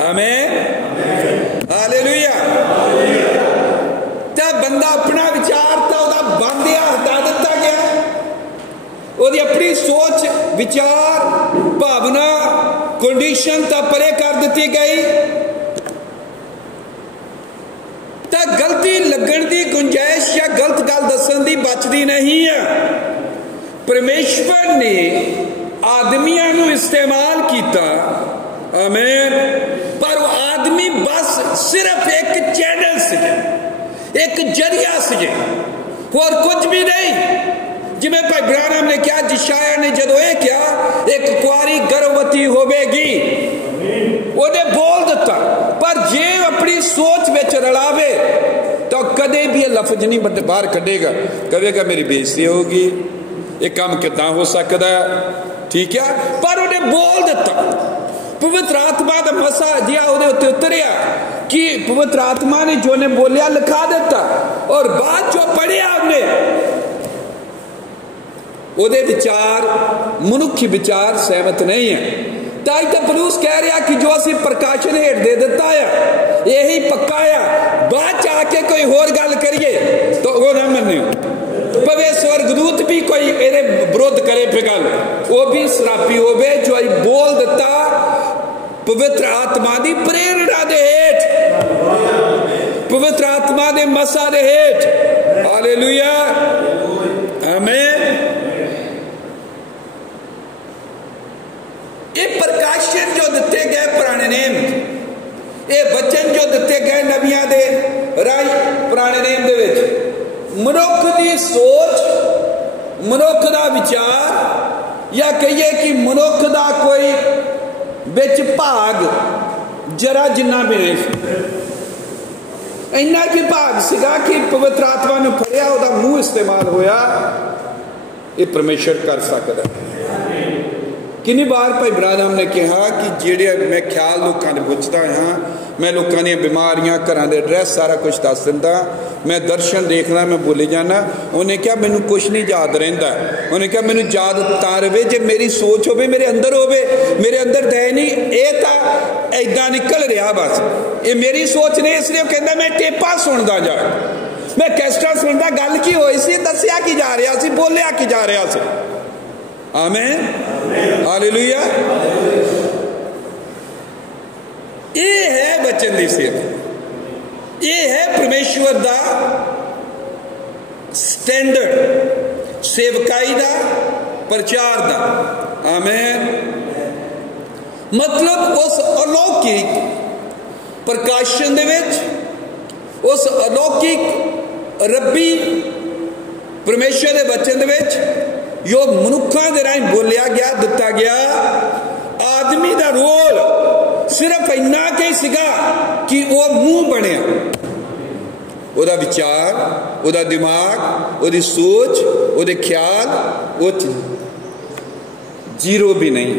आमीन। हालेलुया। तो बंदा अपना विचार तो बंदिया हटा दिता गया, वो अपनी सोच विचार भावना कंडीशन तो परे कर दी गई। तो गलती लगन की गुंजाइश या गलत गल दसन की बचती नहीं है। परमेश्वर ने आदमियों को इस्तेमाल किया। आमीन। पर वो आदमी बस सिर्फ एक चैनल से, एक जरिया से, और कुछ भी नहीं। जिमें भाई ब्रानम ने क्या, जिशाया ने जो ये क्या, एक कुआरी गर्भवती होवेगी, उन्हें बोल दिता। पर जे अपनी सोच में रलावे तो कदे भी लफ्ज नहीं बाहर कढ़ेगा, कहेगा मेरी बेइज्जती होगी, एक काम कितना हो सकता है, ठीक है। पर उन्हें बोल दिता। पवित्र आत्मा का मसा जिया उत्ते उतरिया कि पवित्र आत्मा ने जो ने बोलिया लिखा देता, और बाद जो पढ़िया हमने ओदे विचार मनुखी विचार सहमत नहीं है। ताई तो पलूस कह रहा कि जो असी प्रकाशन हेठ दे दिता है यही पक्का है, बाद आके कोई होर गल करिए तो वो ना मनियो। भवे स्वर्गदूत भी कोई मेरे विरोध करे पे गल, वो भी शराबी होवे जो बोल दिता पवित्र आत्मा की प्रेरणा दे हेठ, पवित्र आत्मा के मसा दे हेठ। हालेलुया, आमीन। ये प्रकाशन जो दिते गए पुराने नेम, ये वचन जो दिते गए नबियां दे राही पुराने नेम दे विच, मनुख की सोच, मनुख का विचार, या कहिए कि मनुख का कोई बिच भाग जरा जिन्ना भी नहीं, इन्ना की भाग सीगा कि पवित्र आत्मा ने फड़िया उसका मुंह इस्तेमाल होया। ये परमेश्वर कर सकता है। कितनी बार भाई ब्राह्मण ने कहा कि जेड़े मैं ख्याल लोगों ने पुछता हाँ, मैं लोगों दी बीमारियां घर के एड्रैस सारा कुछ दस दिता, मैं दर्शन देखना मैं बोले जाना। उन्हें क्या मैनू कुछ नहीं याद रहिंदा, उन्हें क्या मैनू याद तां रहे जे मेरी सोच होवे मेरे अंदर होवे, मेरे अंदर दे नहीं, ये तो ऐदा निकल रहा बस, ये मेरी सोच ने। इसलिए कहता मैं टेपा सुनता जा, मैं कैस्टा सुनता, गल की होई सी, दसिया की जा रहा सी, बोलिया की जा रहा सी। आमीन, हालेलुया। ये है वचन की सेवा, ये है परमेश्वर दा स्टैंडर्ड सेवकाई दा, प्रचार दा। आमीन। मतलब उस अलौकिक प्रकाशन दे विच, उस अलौकिक रब्बी परमेश्वर के वचन दे विच जो मनुखों के राही बोलिया गया, दिता गया, आदमी का रोल सिर्फ इन्ना के सीगा कि वो मुंह बनया, ओदा विचार, ओदा दिमाग, ओदी सोच, ओदे ख्याल, वो जीरो भी नहीं।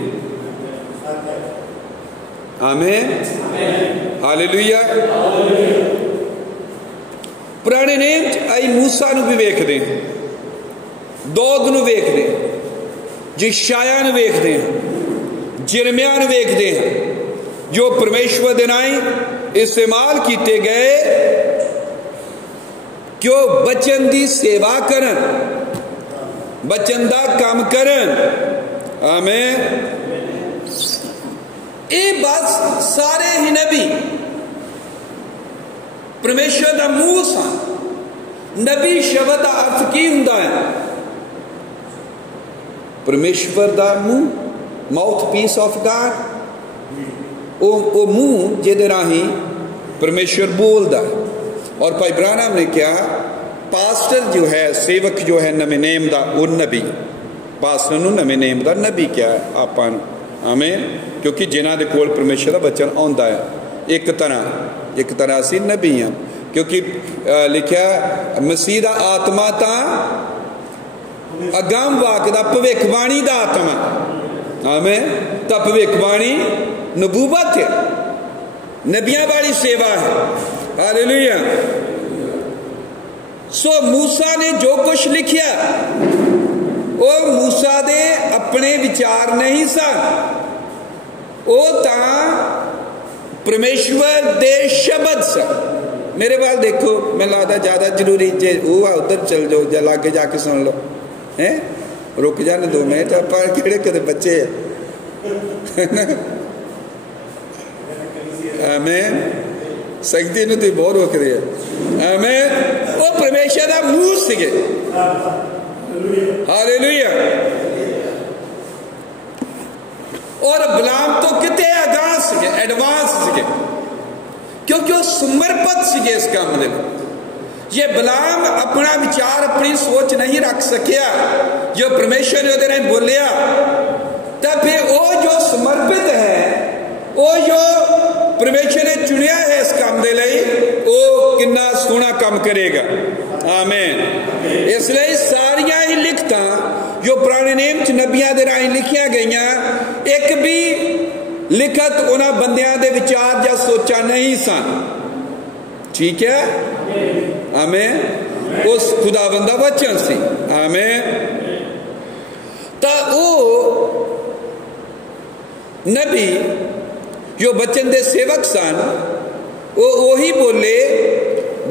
आमीन, हालेलुया। पुराने नेम आई मूसा नूं भी वेखदे, दौद नूं वेखदे, यशायाह नूं वेखदे, यिर्मयाह नूं वेखदे हैं, जो परमेश्वर दे नाई इस्तेमाल किए गए क्यों बचन की सेवा करन, बचन का काम करन। आमीन। ये बस सारे ही नबी परमेश्वर का मुंह सा। नबी शब्द का अर्थ की हुंदा है? परमेश्वर का मुंह, माउथ पीस ऑफ गॉड, वो मुंह जिहदे राही परमेश्वर बोलदा। और भाई ब्राह्मण ने क्या, पास्टर जो है, सेवक जो है नवे नेम का, वो नबी, पास्टर नूं नवे नेम का नबी क्या है आपां नूं। आमीन। क्योंकि जिन्हां दे कोल परमेश्वर का वचन आउंदा है, एक तरह असीं नबी हाँ, क्योंकि लिखा मसीह का आत्मा तो अगम वाक दा, भविखबाणी का आत्मा। आमीन। तो भविखबाणी नबूवत है, नबियां वाली सेवा है। हालेलुया। सो मूसा ने जो कुछ लिखिया वो मूसा दे अपने विचार नहीं सन, वो तां परमेश्वर दे शब्द सन। मेरे वाल देखो, मैं लगता ज्यादा जरूरी जे वो उधर चल जाओ, या लागे जाके सुन लो, हैं रुक जाने दो मिनट, आप केड़े कदे बच्चे है। आमीन। सकती ने तो बहुत रोक रही है। आमीन। वो परमेश्वर का मुंह सीगे। हालेलुया। और बिलाम तो कितने आगाह सीगे, एडवांस सीगे, क्योंकि वो समर्पित सीगे इस काम में। ये बिलाम अपना विचार, अपनी सोच नहीं रख सकिया, जो परमेश्वर ने उधर बोलिया, तब फिर वो जो समर्पित है, वो जो परमेश्वर ने चुनिया है इस काम के लिए, वो कितना सोहना काम करेगा। आमीन। इसलिए सारिया ही लिखता जो पुराने नेम च नबियां दे राही लिखिया गई, एक भी लिखत उन्होंने बंदियां दे विचार या सोचा नहीं सन। ठीक है। आमीन। उस खुदावंद दा वचन सी। आमीन। तो वो नबी जो बचन दे सेवक सन वो उही बोले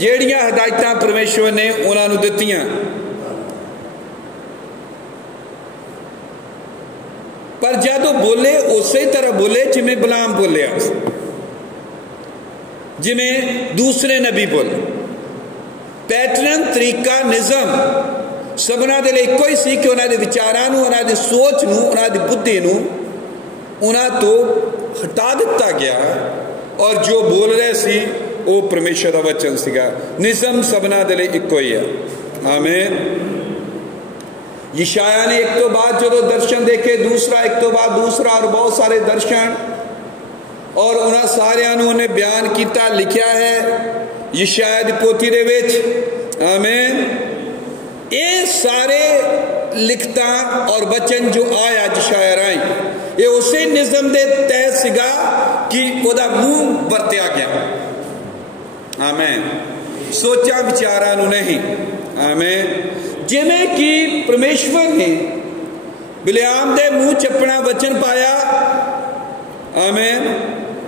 ਜਿਹੜੀਆਂ हदायतां परमेश्वर ने उन्होंने दित्तियां। पर जब बोले उस तरह बोले जिमें बिलाम बोलिया, जिमें दूसरे नबी बोले। पैटर्न तरीका निज़म सबना दे लिए इक्को ही सी कि उन्होंने विचारां नूं, उन्होंने सोच नूं, उन्होंने बुद्धि नूं उन्हां तो हटा दिता गया और जो बोल रहे सी वो परमेश्वर का वचन सीगा। निज़म सबना दे लिए इक्को ही है। आमीन। यशाया ने एक तो बाद जो दर्शन देखे, दूसरा एक तो बाद दूसरा और बहुत सारे दर्शन, और उन्हें सारियां नूं उन्हें बयान किया, लिखा है यशाया दी पोथी दे विच। आमीन। ये सारे लिखता और वचन जो आया यशाया राही ये उसे निज़म दे तहत सीगा कि ओदा मुंह वरत्या गया। आमीन। सोचा विचारा नूं नहीं। आमीन। जिमें कि परमेश्वर ने बिलाम दे मुंह च अपना वचन पाया। आमीन।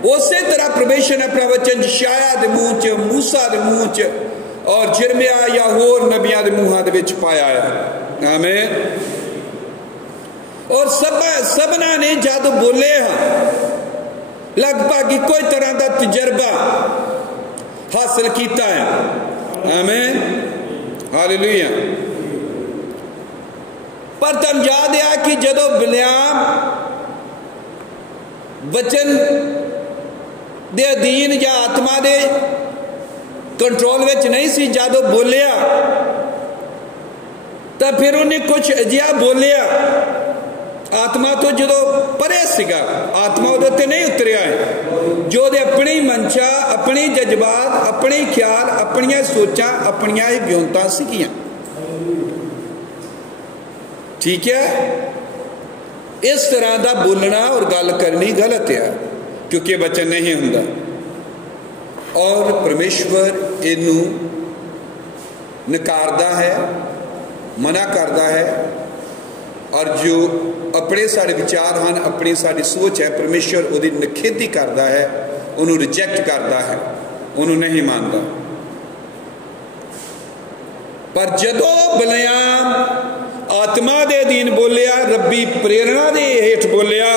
उसे तरह परमेश्वर ने अपना वचन यशाया दे मुंह च, मूसा दे मुंह च और यिर्मयाह या होर नबियां दे मुंहां दे विच पाया है। आमीन। और सबना ने जब बोले लगभग इको तरह का तजर्बा हासिल किया है। आमीन। हालेलुया। पर तुम याद है कि जदों बिलाम वचन दे अधीन या आत्मा दे कंट्रोल विच नहीं सी, जदों बोलिया तो फिर उन्हें कुछ अजिहा बोलिया आत्मा तो जो परे सीगा, आत्मा उहदे ते नहीं उतरिया है, जो दे अपनी मंशा, अपने जज्बात, अपने ख्याल, अपनिया सोचा, अपनिया ही व्योनता सीगियां। ठीक है। इस तरह का बोलना और गल करनी गलत है क्योंकि वचन नहीं हुंदा और परमेश्वर इनू नकारदा है, मना करता है। और जो अपने सारे विचार हैं, अपनी सारी सोच है, परमेश्वर उसकी निखेधी करता है, उन्होंने रिजेक्ट करता है, उन्होंने नहीं मानता। पर जदों बिलाम आत्मा दे अधीन बोलिया, रब्बी प्रेरणा दे हेठ बोलिया,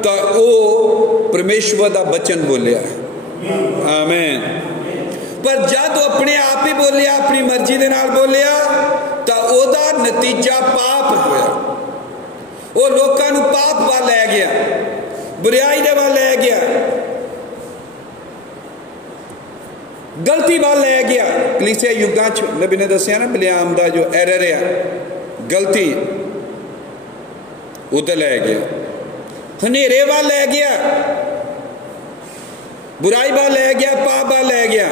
तो वो परमेश्वर का वचन बोलिया। आमीन। पर जब अपने आप ही बोलिया, अपनी मर्जी के नाल बोलिया, तो ओदा नतीजा पाप होया। वो लोगों को पाप वाल लै गया, बुराई दे वाल लै गया, गलती वाल लै गया। कलीसिया युगां च नबी ने दसिया ना बिलाम दा जो एरर है, गलती उधर लै गया, हनेरे वाल लै गया, बुराई वाल लै गया, पाप वाल लै गया।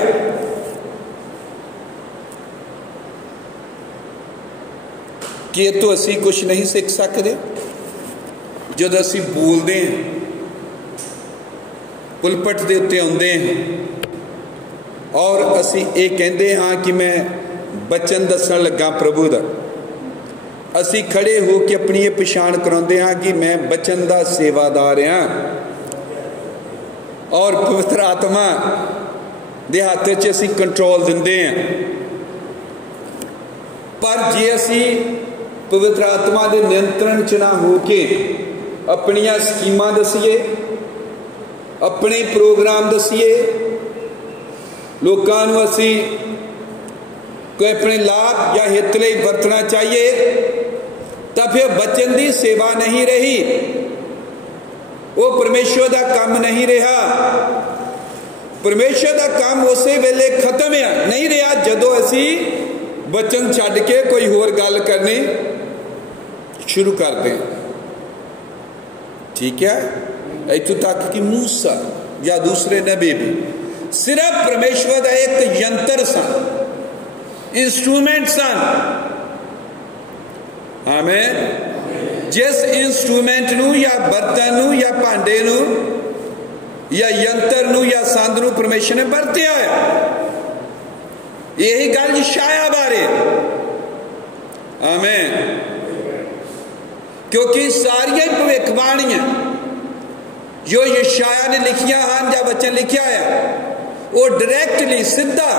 कि तो असी कुछ नहीं सीख सकते जब असी बोलते हैं, पुलपट के उत्ते आते हैं और असी ये कहते हाँ कि मैं बचन दसन लगा प्रभु का, असी खड़े हो के अपनी ये पछाण कराते हाँ कि मैं बचन का सेवादार हाँ और पवित्र आत्मा दे हाथ च असी कंट्रोल देंदे हैं। पर जे असी पवित्र आत्मा के नियंत्रण च ना हो के अपनिया स्कीमां दसीए, अपने प्रोग्राम दसीए, लोगों को असी कोई अपने लाभ या हित लिए वरतना चाहिए, तो फिर बचन की सेवा नहीं रही, वो परमेश्वर का काम नहीं रहा। परमेश्वर का काम उस वेले खत्म है नहीं रहा जदों असी बचन छड्ड के कोई होर गल करनी शुरू कर दें। ठीक है। इतों तक कि मूसा या दूसरे नबी भी सिर्फ परमेश्वर का एक यंत्र सन, इंस्ट्रूमेंट सन। आमीन। जिस इंस्ट्रूमेंट नू या बर्तन नू या भांडे नू या यंत्र नू या संद नू परमेश्वर ने वरत्या है। यही गल यशाया बारे। आमीन। क्योंकि सारिया भविष्यवाणियां जो यशाया ने लिखिया हैं या वचन लिखा है वो डायरेक्टली सीधा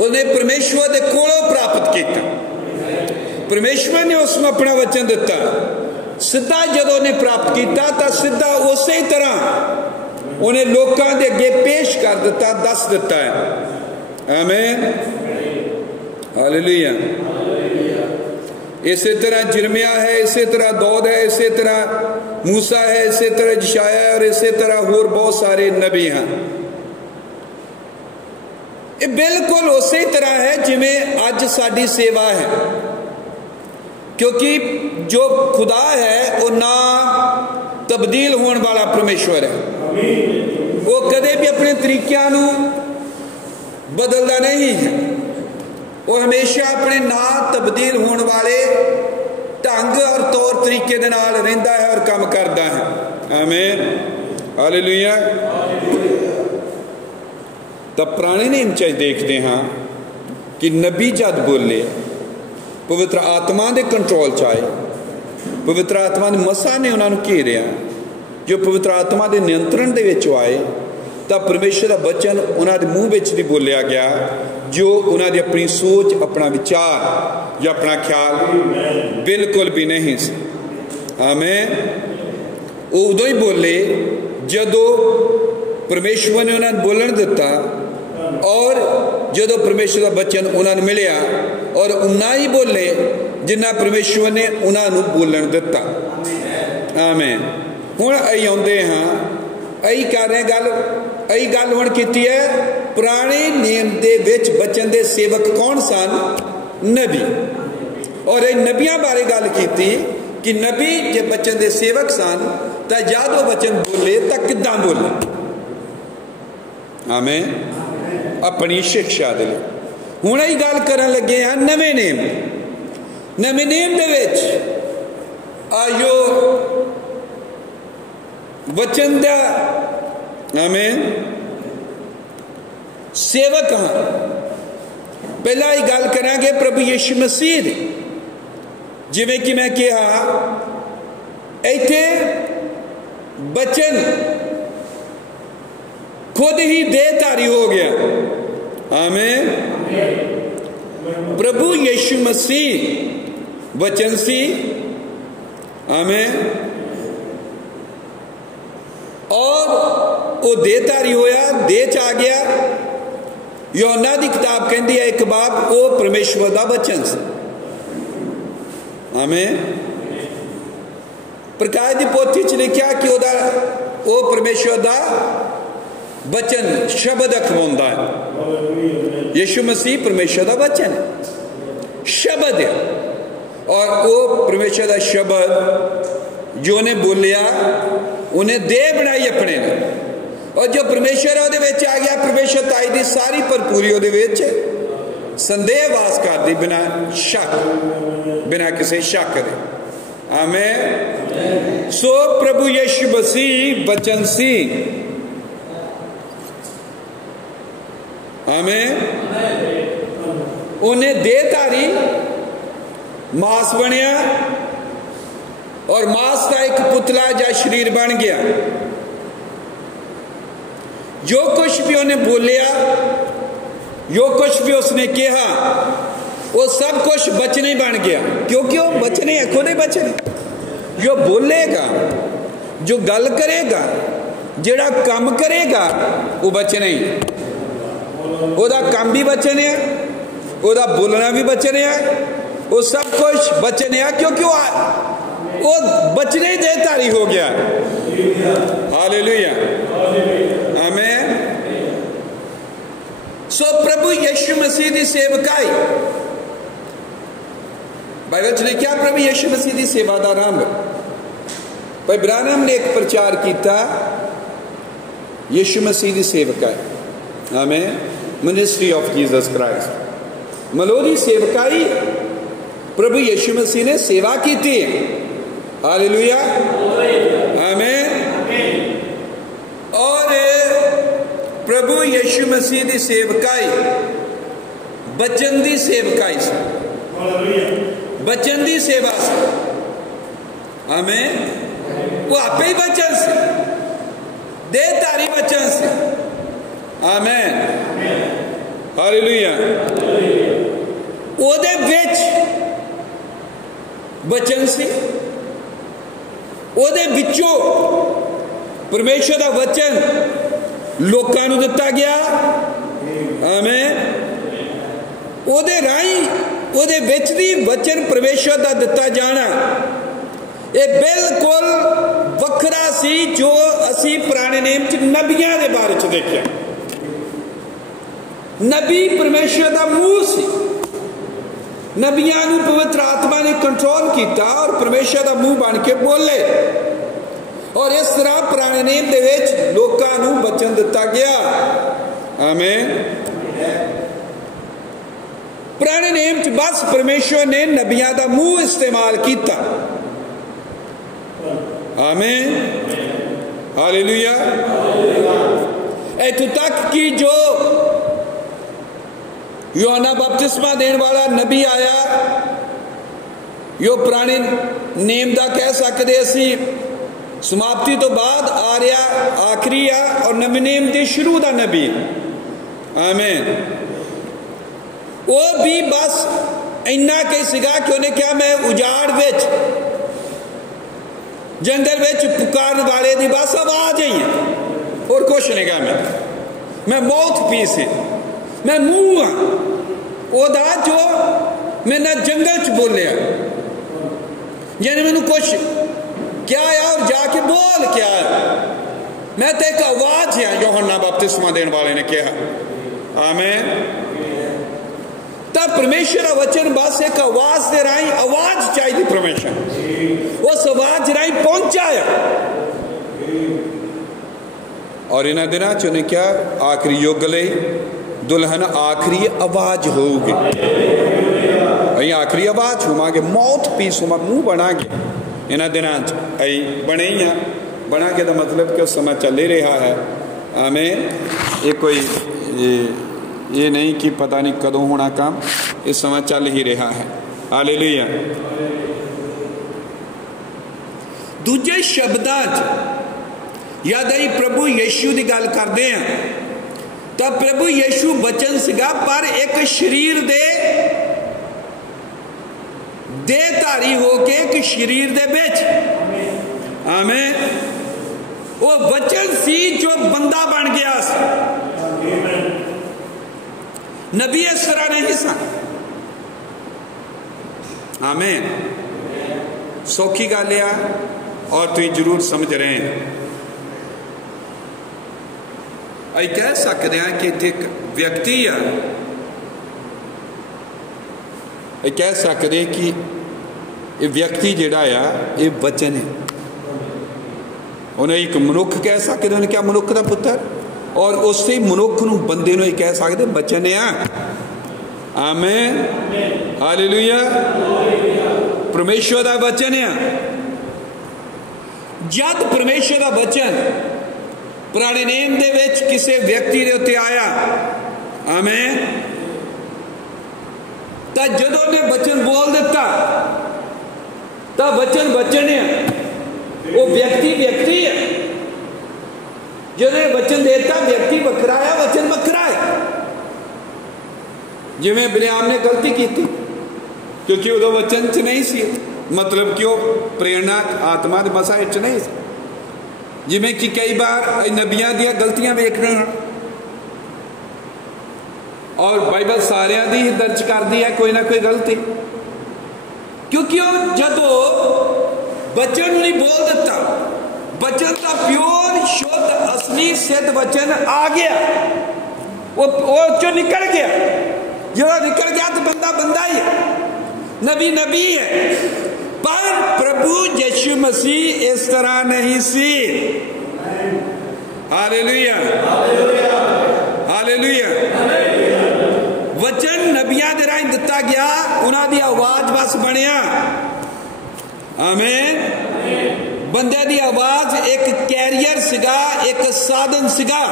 उन्हें परमेश्वर के कोलों प्राप्त किया। परमेश्वर ने उसमें अपना वचन दिता, सीधा जदों ने प्राप्त किया तो सीधा उस तरह उन्हें लोगों के अगे पेश कर दिता, दस दिता है। आमीन, हालेलुया। इसी तरह जिरमिया है, इसी तरह दौद है, इसी तरह मूसा है, इसी तरह यशाया है और इसी तरह होर बहुत सारे नबी हैं। ये बिल्कुल उसी तरह है जिमें अज साडी सेवा है, क्योंकि जो खुदा है वो ना तब्दील होने वाला परमेश्वर है। वो कदे भी अपने तरीकों बदलता नहीं है, वो हमेशा अपने ना तब्दील होने वाले ढंग और तौर तरीके दे नाल रहिंदा है और काम करता है। आमीन, हालेलुया। तब पुराने नियम च देखते हाँ कि नबी जद बोले पवित्र आत्मा के कंट्रोल च आए, पवित्र आत्मा के मसा ने उन्होंने घेरिया, जो पवित्र आत्मा के नियंत्रण के विच आए तो परमेश्वर का वचन उन्होंने मुँह विच नहीं बोलिया गया जो उन्होंने अपनी सोच, अपना विचार या अपना ख्याल बिल्कुल भी नहीं सी। आमीन। वो उदों ही बोले जदों परमेश्वर ने उन्होंने बोलन दिता और जदों परमेश्वर का वचन उन्होंने मिलिया और उन्ना ही बोले जिन्ना परमेश्वर ने उन्होंने बोलन दिता। आमीन। हुण अई आउंदे हाँ, अई कर रहे गल हुण कीती है पुराने नियम दे विच वचन दे सेवक कौन सन? नबी। और ये नबियां बारे गल कीती कि नबी जे वचन दे सेवक सन तो जद वो वचन बोले तो किदां बोले। आमीन। अपनी शिक्षा दे लई हुण ही गल करन लगे हैं नवे नेम। नवे नेम दे विच आयो वचन दा आमीन सेवक हाँ। पहला ही गल करांगे प्रभु यीशु मसीह दी, जिवें कि मैं कहा इत्थे बचन खुद ही देहधारी हो गया। आमीन। प्रभु यीशु मसीह वचन सी। आमीन। और वो देहधारी होया, देह च आ गया। यूहन्ना दी किताब कहती है एक बाप वो परमेश्वर दा वचन सी। आमीन। प्रकाश दी पोथी च लिखा कि वो परमेश्वर दा वचन शब्द अखवांदा है। यीशु मसीह परमेश्वर दा वचन शब्द है और वो परमेश्वर दा शब्द जो ने बोलिया उन्हें देह बनाई अपने ने, और जो परमेश्वर है वो आ गया। परमेश्वर ताई की सारी भरपूरी वो संदेह वास करती बिना शक, बिना किसी शक दे। आमीन। सो प्रभु यीशु मसीह वचन सी। आमीन। उन्हें देहधारी मांस बनया और मांस का एक पुतला या शरीर बन गया। जो कुछ भी उन्हें बोलिया, जो कुछ भी उसने कहा, वो सब कुछ बचने बन गया, क्योंकि वो बचने है, खुद ही बचने। जो बोलेगा, जो गल करेगा, जेड़ा काम करेगा वो बचने ही। ओदा काम भी बचने है, ओदा बोलना भी बचने है, वो सब कुछ बचने है, क्योंकि वो बचने ही देहधारी हो गया। हालेलुया। आमीन। सो प्रभु यीशु मसीह की सेवकाई बाइबल च लिखा प्रभु यीशु मसीह की सेवा का आरंभ भाई ब्रानम ने एक प्रचार किया यीशु मसीह की सेवकाई। आमीन। मिनिस्ट्री ऑफ जीसस क्राइस्ट मलोदी सेवकाई प्रभु यीशु मसीह ने सेवा की थी। हालेलुया। आमीन। और प्रभु यीशु मसीह की सेवकाई बचन की सेवकाई से, बचन की सेवा से। आमीन। वो आपे ही बचन से देहधारी वचन से। आमीन, हालेलुया। ओदे विच वचन से, ओदे विचों परमेश्वर का वचन लोकां नूं दिता गया। आमीन। ओदे राही ओदे विच दी वचन परमेश्वर का दिता जाना ये बिल्कुल वखरा सी जो असी पुराने नेम च नबियां दे बारे च देखिया। नबी परमेश्वर का मुंह सी, नबियां नूं पवित्र आत्मा ने कंट्रोल किया और परमेश्वर का मुंह बन के बोले, और इस तरह पुराने नेम दे विच लोकां नूं वचन दिता गया। आमीन। पुराने नेम च बस परमेश्वर ने नबियां का मुंह इस्तेमाल किया। आमीन, हालेलुया। इत्थों तक कि जो यूहन्ना बपतिस्मा देने वाला नबी आया, यो पुराने नेम का कह सकते असी समाप्ति तो बाद आ रहा आखिरी आ, और नवे नेम के शुरू का नबी। आमीन। वो भी बस इन्ना के सिगा कि उन्हें क्या, मैं उजाड़ विच जंगल विच पुकारने वाले की बस आवाज ही है, और कुछ नहीं कहा। मैं मौत पीस है, मैं मुंह हाँ ओदा जो मैंने जंगल च बोलिया, यानी मैंने कुछ क्या है और जाके बोल क्या है। मैं तो एक आवाज है, यूहन्ना बपतिस्मा देने वाले ने कहा। आमीन। तब परमेश्वर का वचन बस एक आवाज दे राही, आवाज चाहिए परमेश्वर उस आवाज राही पहुंचाया। और इन्होंने दिनों च उन्हें क्या, आखिरी युग ले दुल्हन आखिरी आवाज होगी। अं आखिरी आवाज होवांगे, मौत पीस होवा मुंह बनागे। इन्होंने दिनों अई बने ही हाँ, बना के तो मतलब कि उस समय चल ही रहा है। आमीन। ये कोई ये नहीं कि पता नहीं कदों होना काम, इस समय चल ही रहा है। हालेलुया। दूजे शब्दां याद आई प्रभु यीशु की गल करते हैं, तब प्रभु यीशु बचन सिगा पर एक शरीर दे देहधारी होके एक शरीर दे विच। आमीन। वो वचन सी जो बंदा बन गया सी। नबी इस तरह नहीं सा। आमीन। सौखी गल आ, और तुम जरूर समझ रहे हैं। अं कह सकते हैं कि एक व्यक्ति आ, कह सकते कि ये व्यक्ति जिहड़ा आ ये वचन है। उन्हें एक मनुख कह सकते, उन्हें क्या मनुख का पुत्र, और उसे मनुख नूं बंदे नूं कह सकते वचन आ। आमीन, हालेलुया। परमेश्वर का वचन आ। जब परमेश्वर का वचन पुराने नेम दे विच किसी व्यक्ति दे उत्ते आया, आमीन, तो जदों ने वचन बोल दिता तो वचन वचन है, वो व्यक्ति व्यक्ति है। जदों वचन देता व्यक्ति वखरा है, वचन वखरा है। जिवें बिलाम ने गलती की थी क्योंकि उदो वचन च नहीं सी, मतलब कि वह प्रेरणा आत्मा के मसा च नहीं सी। जिमें कि कई बार नबियां दी गलतियां वेखना और बाइबल सारियां दी ही दर्ज कर दी है कोई ना कोई गलती, क्योंकि जदों वचन नहीं बोल दिता, वचन का प्योर शुद्ध असली सिद्ध वचन आ गया, वो चो निकल गया। जो निकल गया तो बंदा बंदा ही है, नबी नबी है। पर प्रभु यीशु मसीह इस तरह नहीं सी। Hallelujah, hallelujah. वचन नबियां दे राही दिता गया, उन्हां दी आवाज बस बनिया। आमीन। बंदे दी आवाज एक कैरियर सिगा, एक साधन सिगा,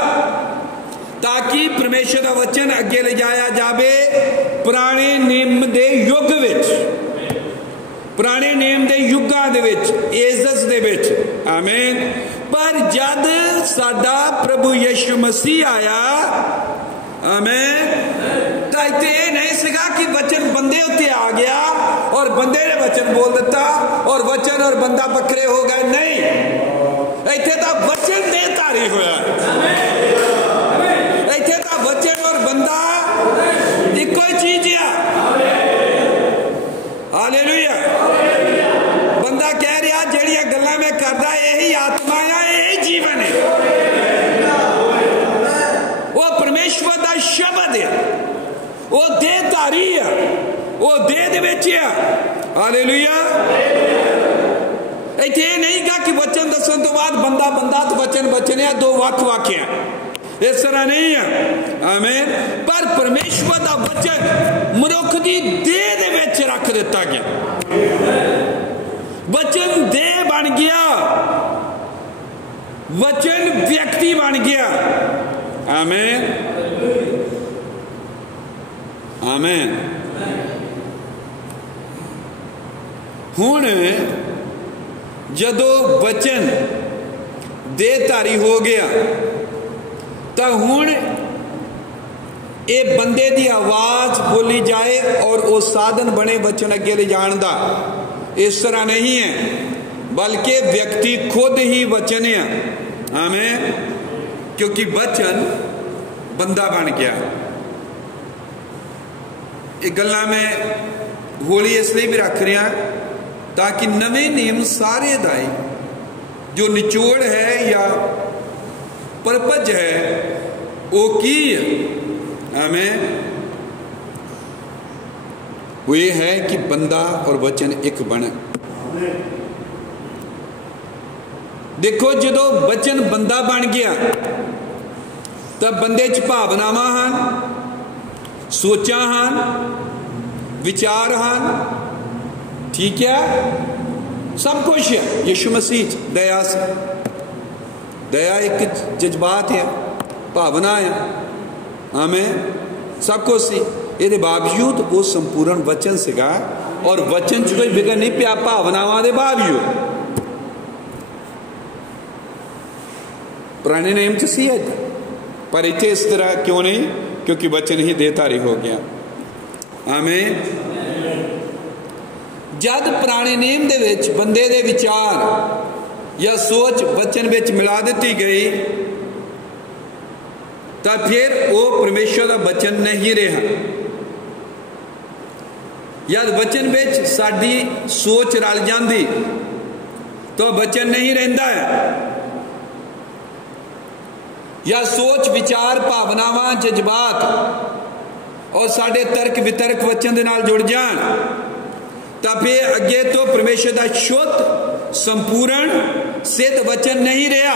ताकि परमेश्वर का वचन अगे ले जाया जाए। पुराने नेम दे युग विच, पुराने नेम दे युगां दे विच, एजस दे विच। आमीन। पर जद साडा प्रभु यीशु मसीह आया, आमीन, तो इत्थे ये नहीं सीगा कि वचन बंदे उत्ते आ गया और बंदे ने वचन बोल दिता और वचन और बंदा बखरे हो गए। नहीं, इत्थे तो वचन देहधारी होया, इत्थे तो वचन और बंदा इको ही चीज है। हालेलुया। बंदा कह रहा जेड़ियां गल्लां मैं करदा यही आत्मा है, यही जीवन है, वो परमेश्वर का शब्द है, वो देहधारी है, वो देह दे विच है। हालेलुया। इत्थे नहीं गा कि वचन दसन तो बाद बंदा बंदा तो वचन वचन है, दो वख वख है, इस तरह नहीं है। आमीन। पर परमेश्वर का वचन मनुख की देह दे विच रख दिता गया, वचन देह बन गया, वचन व्यक्ति बन गया। आमीन, आमीन। हुण जदों वचन देहधारी हो गया तो हुण ये बंदे की आवाज बोली जाए और वो साधन बने वचन अगे ले जाने का। इस तरह नहीं है, बल्कि व्यक्ति खुद ही वचन है। आमीन। क्योंकि वचन बंदा बन गया। ये गल्लां मैं होली इसलिए भी रख रहा ताकि नवे नियम सारे दा जो निचोड़ है या परपज है वो की है। आमीन। वो ये है कि बंदा और वचन एक बने। देखो जो वचन बंदा बन गया तो बंदे च भावनावां हन, सोचा हन, विचार हन, ठीक है, सब कुछ है। यीशु मसीह दया से, दया एक जज्बात है, भावना है। आमीन। सब कुछ सी, ये बावजूद वो संपूर्ण वचन सीगा और वचन च कोई बिगड़ नहीं पिया भावनावां दे बावजूद। पुराने नेम च सी है, पर इत्थे इस तरह क्यों नहीं? क्योंकि वचन ही देहधारी हो गया। आमीन। जद पुराने नेम दे विच बंदे दे विचार या सोच वचन विच मिला दी गई तो फिर वो परमेश्वर का वचन नहीं रहा। यद वचन विच साडी सोच रल जाती तो वचन नहीं रहिंदा है। या सोच विचार भावनावां जज्बात और साडे तर्क वितर्क वचन दे नाल जुड़ जान तो फिर अगे तो परमेश्वर का शुद्ध संपूर्ण सिद्ध वचन नहीं रहा।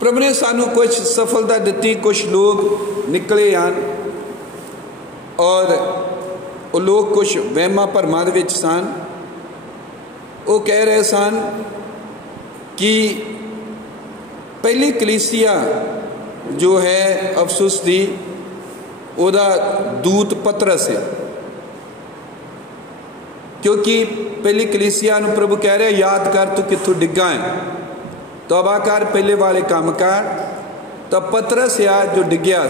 प्रभु ने सानू कुछ सफलता दी, कुछ लोग निकले हैं और वो लोग कुछ वहमां भरमां दे विच सन। वो कह रहे सन कि पहली कलीसिया जो है अफसुस दी ओदा दूत पतरस है, क्योंकि पहली कलीसिया नूं प्रभु कह रहे याद कर तू कित्थों डिग्गा है, तौबा कर पहले वाले काम कर। तो पतरस आ जो डिग्या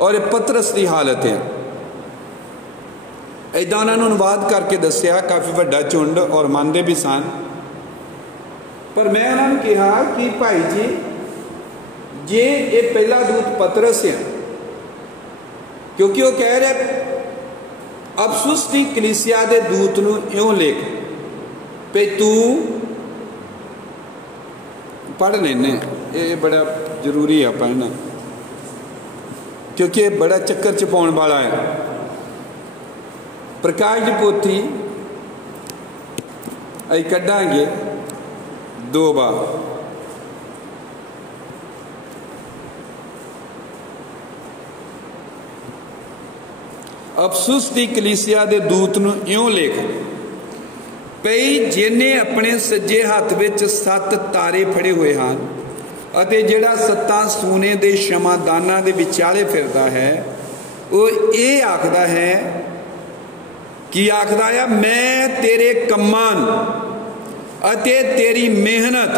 और पतरस की हालत है। इदा उन्होंने अनुवाद करके दसिया, काफ़ी वड्डा झुंड और मानते भी सन। पर मैं उन्होंने कहा कि भाई जी जे ये पहला दूत पतरस है, क्योंकि वो कह रहे अफसुस की कलीसिया के दूत नूं इउं लिख पे तू पढ़ लेने, ये बड़ा जरूरी है पढ़ना, क्योंकि ये बड़ा चक्कर च पाउण वाला है। प्रकाश की पोथी अं कढ़ांगे 2 बार। अफसुस की कलीसिया के दूत नूं इउं लिख पई जिन्हें अपने सज्जे हाथ विच 7 तारे फड़े हुए हैं अते जिहड़ा 7 सोने के क्षमादानां दे विचाले फिरदा है, वो ये आखदा है, कि आखदा है मैं तेरे कम्मां ਅਤੇ ਤੇਰੀ ਮਿਹਨਤ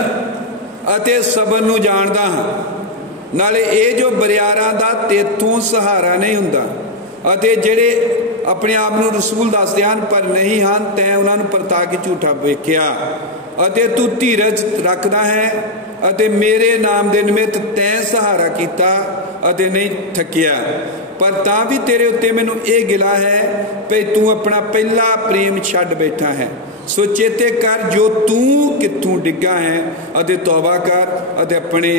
ਅਤੇ ਸਬਰ ਨੂੰ ਜਾਣਦਾ ਹਾਂ। ਨਾਲੇ ਇਹ ਜੋ ਬਰਿਆਰਾਂ ਦਾ ਤੇਥੋਂ ਸਹਾਰਾ ਨਹੀਂ ਹੁੰਦਾ ਅਤੇ ਜਿਹੜੇ ਆਪਣੇ ਆਪ ਨੂੰ ਰਸੂਲ ਦੱਸਦੇ ਹਨ ਪਰ ਨਹੀਂ ਹਨ, ਤੈਂ ਉਹਨਾਂ ਨੂੰ ਪਰਤਾ ਕੇ ਝੂਠਾ ਵੇਖਿਆ। ਅਤੇ ਤੂੰ ਧੀਰਜ ਰੱਖਦਾ ਹੈ ਅਤੇ ਮੇਰੇ ਨਾਮ ਦੇ ਨਿਮਿਤ ਤੈਂ ਸਹਾਰਾ ਕੀਤਾ ਅਤੇ ਨਹੀਂ ਥੱਕਿਆ। ਪਰ ਤਾਂ ਵੀ ਤੇਰੇ ਉੱਤੇ ਮੈਨੂੰ ਇਹ ਗਿਲਾ ਹੈ ਕਿ ਤੂੰ ਆਪਣਾ ਪਹਿਲਾ ਪ੍ਰੇਮ ਛੱਡ ਬੈਠਾ ਹੈ। ਸੋ ਚੇਤੇ ਕਰ ਜੋ ਤੂੰ ਕਿੱਥੋਂ ਡਿੱਗਾ ਹੈ ਅਤੇ ਤੌਬਾ ਕਰ ਅਤੇ ਆਪਣੇ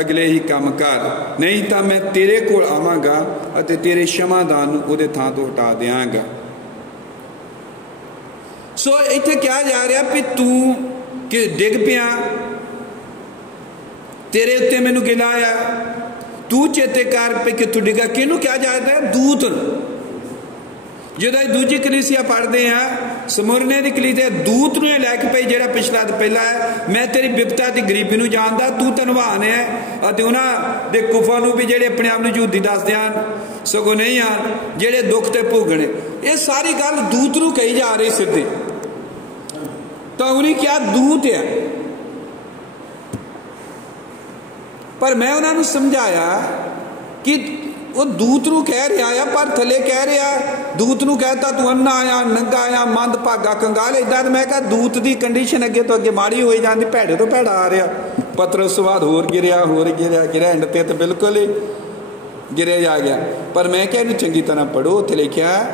ਅਗਲੇ ਹੀ ਕੰਮ ਕਰ, ਨਹੀਂ ਤਾਂ ਮੈਂ ਤੇਰੇ ਕੋਲ ਆਵਾਂਗਾ ਅਤੇ ਤੇਰੇ ਸ਼ਮਾਦਾਨ ਨੂੰ ਉਹਦੇ ਥਾਂ ਤੋਂ ਹਟਾ ਦਿਆਂਗਾ। ਸੋ ਇੱਥੇ ਕਿਹਾ ਜਾ ਰਿਹਾ ਵੀ ਤੂੰ ਕਿ ਡਿੱਗ ਪਿਆ, ਤੇਰੇ ਉੱਤੇ ਮੈਨੂੰ ਗਿਲਾ ਆ, ਤੂੰ ਚੇਤੇ ਕਰ ਪਈ ਕਿੱਥੋਂ ਡਿੱਗਾ। ਕਿਹਨੂੰ ਕਿਹਾ ਜਾਂਦਾ? ਦੂਤ। ਜਦੋਂ ਦੂਜੀ ਕਲੀਸਿਆ ਪੜ੍ਹਦੇ ਆ ਸਮੁਰਨੇ ਦੀ ਕਲੀਸਿਆ ਦੂਤ ਨੂੰ ਲੈ ਕੇ ਪਈ, ਜਿਹੜਾ ਪਿਛਲਾ ਤੇ ਪਹਿਲਾ ਹੈ, ਮੈਂ ਤੇਰੀ ਬਿਪਤਾ ਦੀ ਗਰੀਬੀ ਨੂੰ ਜਾਣਦਾ, ਤੂੰ ਧਨਵਾਨ ਹੈ ਅਤੇ ਉਹਨਾਂ ਦੇ ਕੁਫਰ ਨੂੰ ਵੀ ਜਿਹੜੇ ਆਪਣੇ ਆਪ ਨੂੰ ਯਹੂਦੀ ਦੱਸਦੇ ਹਨ ਸਗੋਂ ਨਹੀਂ ਹਨ, ਜਿਹੜੇ ਦੁੱਖ ਤੇ ਭੋਗਣੇ। ਇਹ ਸਾਰੀ ਗੱਲ ਦੂਤ ਨੂੰ ਕਹੀ ਜਾ ਰਹੀ ਸਿੱਧੀ। ਤਾਂ ਉਹਨੇ ਕਿਹਾ ਦੂਤ ਆ, ਪਰ ਮੈਂ ਉਹਨਾਂ ਨੂੰ ਸਮਝਾਇਆ ਕਿ ਉਹ ਦੂਤ ਨੂੰ ਕਹਿ ਰਿਹਾ ਆ, ਪਰ ਥੱਲੇ ਕਹਿ ਰਿਹਾ ਦੂਤ ਨੂੰ ਕਹਿਤਾ ਤੂੰ ਅੰਨਾ ਆਇਆ, ਨੰਗਾ ਆਇਆ, ਮੰਦ ਭਾਗਾ, ਕੰਗਾਲ। ਇਦਾਂ ਮੈਂ ਕਿਹਾ ਦੂਤ ਦੀ ਕੰਡੀਸ਼ਨ ਅੱਗੇ ਤੋਂ ਅੱਗੇ ਮਾੜੀ ਹੋਈ ਜਾਂਦੀ, ਭੈੜੇ ਤੋਂ ਭੈੜਾ ਆ ਰਿਹਾ। ਪਤਰਸ ਤੋਂ ਬਾਅਦ ਹੋਰ ਗਿਰਿਆ ਐਂਡ ਤੇ ਬਿਲਕੁਲ ਹੀ ਗਿਰਿਆ ਜਾ ਗਿਆ। ਪਰ ਮੈਂ ਕਿਹਾ ਇਹਨੂੰ ਚੰਗੀ ਤਰ੍ਹਾਂ ਪੜ੍ਹੋ। ਉੱਥੇ ਲਿਖਿਆ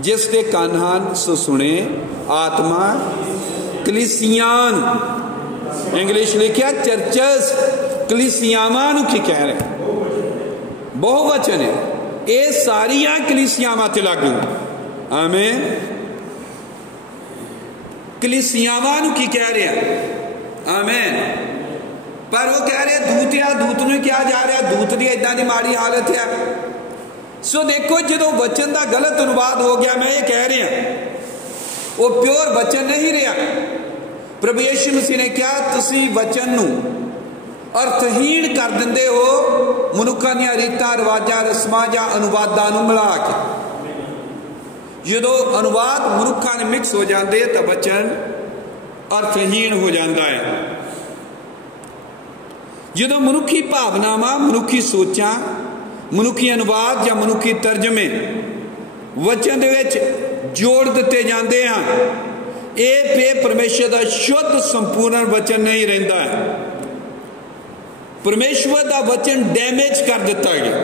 ਜਿਸ ਦੇ ਕੰਨ ਹਨ ਸੋ ਸੁਣੇ, ਆਤਮਾ ਕਲੀਸਿਆਂ, ਇੰਗਲਿਸ਼ ਲਿਖਿਆ ਚਰਚਸ, ਕਲੀਸਿਆਵਾਂ ਨੂੰ ਕੀ ਕਹਿ ਰਿਹਾ? ਬਹੁਵਚਨ ਹੈ, ਇਹ ਸਾਰੀਆਂ ਕਲੀਸਿਆਵਾਂ ਤੇ ਲਾਗੂ। ਆਮੀਨ। ਕਲੀਸਿਆਵਾਂ ਨੂੰ ਕੀ ਕਹਿ ਰਿਹਾ? ਆਮੀਨ। ਪਰ ਉਹ ਕਹਿ ਰਿਹਾ ਦੂਤ ਆ, ਦੂਤ ਨੂੰ ਕਿਹਾ ਜਾ ਰਿਹਾ ਦੂਤ ਦੀ ਇਦਾਂ ਦੀ ਮਾੜੀ ਹਾਲਤ ਹੈ। ਸੋ ਦੇਖੋ ਜਦੋਂ ਵਚਨ ਦਾ ਗਲਤ ਅਨੁਵਾਦ ਹੋ ਗਿਆ, ਮੈਂ ਇਹ ਕਹਿ ਰਿਹਾ ਉਹ ਪਿਓਰ ਵਚਨ ਨਹੀਂ ਰਿਹਾ। ਪ੍ਰਭੂ ਯਿਸੂ ਮਸੀਹ ਨੇ ਕਿਹਾ ਤੁਸੀਂ ਵਚਨ ਨੂੰ ਅਰਥਹੀਣ ਕਰ ਦਿੰਦੇ ਹੋ ਮਨੁੱਖਾਂ ਦੀਆਂ ਰੀਤਾਂ ਰਿਵਾਜਾਂ ਰਸਮਾਂ ਜਾਂ ਅਨੁਵਾਦਾਂ ਨੂੰ ਮਿਲਾ ਕੇ। ਜਦੋਂ ਅਨੁਵਾਦ ਮਨੁੱਖਾਂ ਨੇ ਮਿਕਸ ਹੋ ਜਾਂਦੇ ਤਾਂ ਵਚਨ ਅਰਥਹੀਣ ਹੋ ਜਾਂਦਾ ਹੈ। ਜਦੋਂ ਮਨੁੱਖੀ ਭਾਵਨਾਵਾਂ, ਮਨੁੱਖੀ ਸੋਚਾਂ, ਮਨੁੱਖੀ ਅਨੁਵਾਦ ਜਾਂ ਮਨੁੱਖੀ ਤਰਜਮੇ ਵਚਨ ਦੇ ਵਿੱਚ ਜੋੜ ਦਿੱਤੇ ਜਾਂਦੇ ਹਨ, ਇਹ ਪਰਮੇਸ਼ਰ ਦਾ ਸ਼ੁੱਧ ਸੰਪੂਰਨ ਵਚਨ ਨਹੀਂ ਰਹਿੰਦਾ ਹੈ। परमेश्वर का वचन डैमेज कर दिता गया,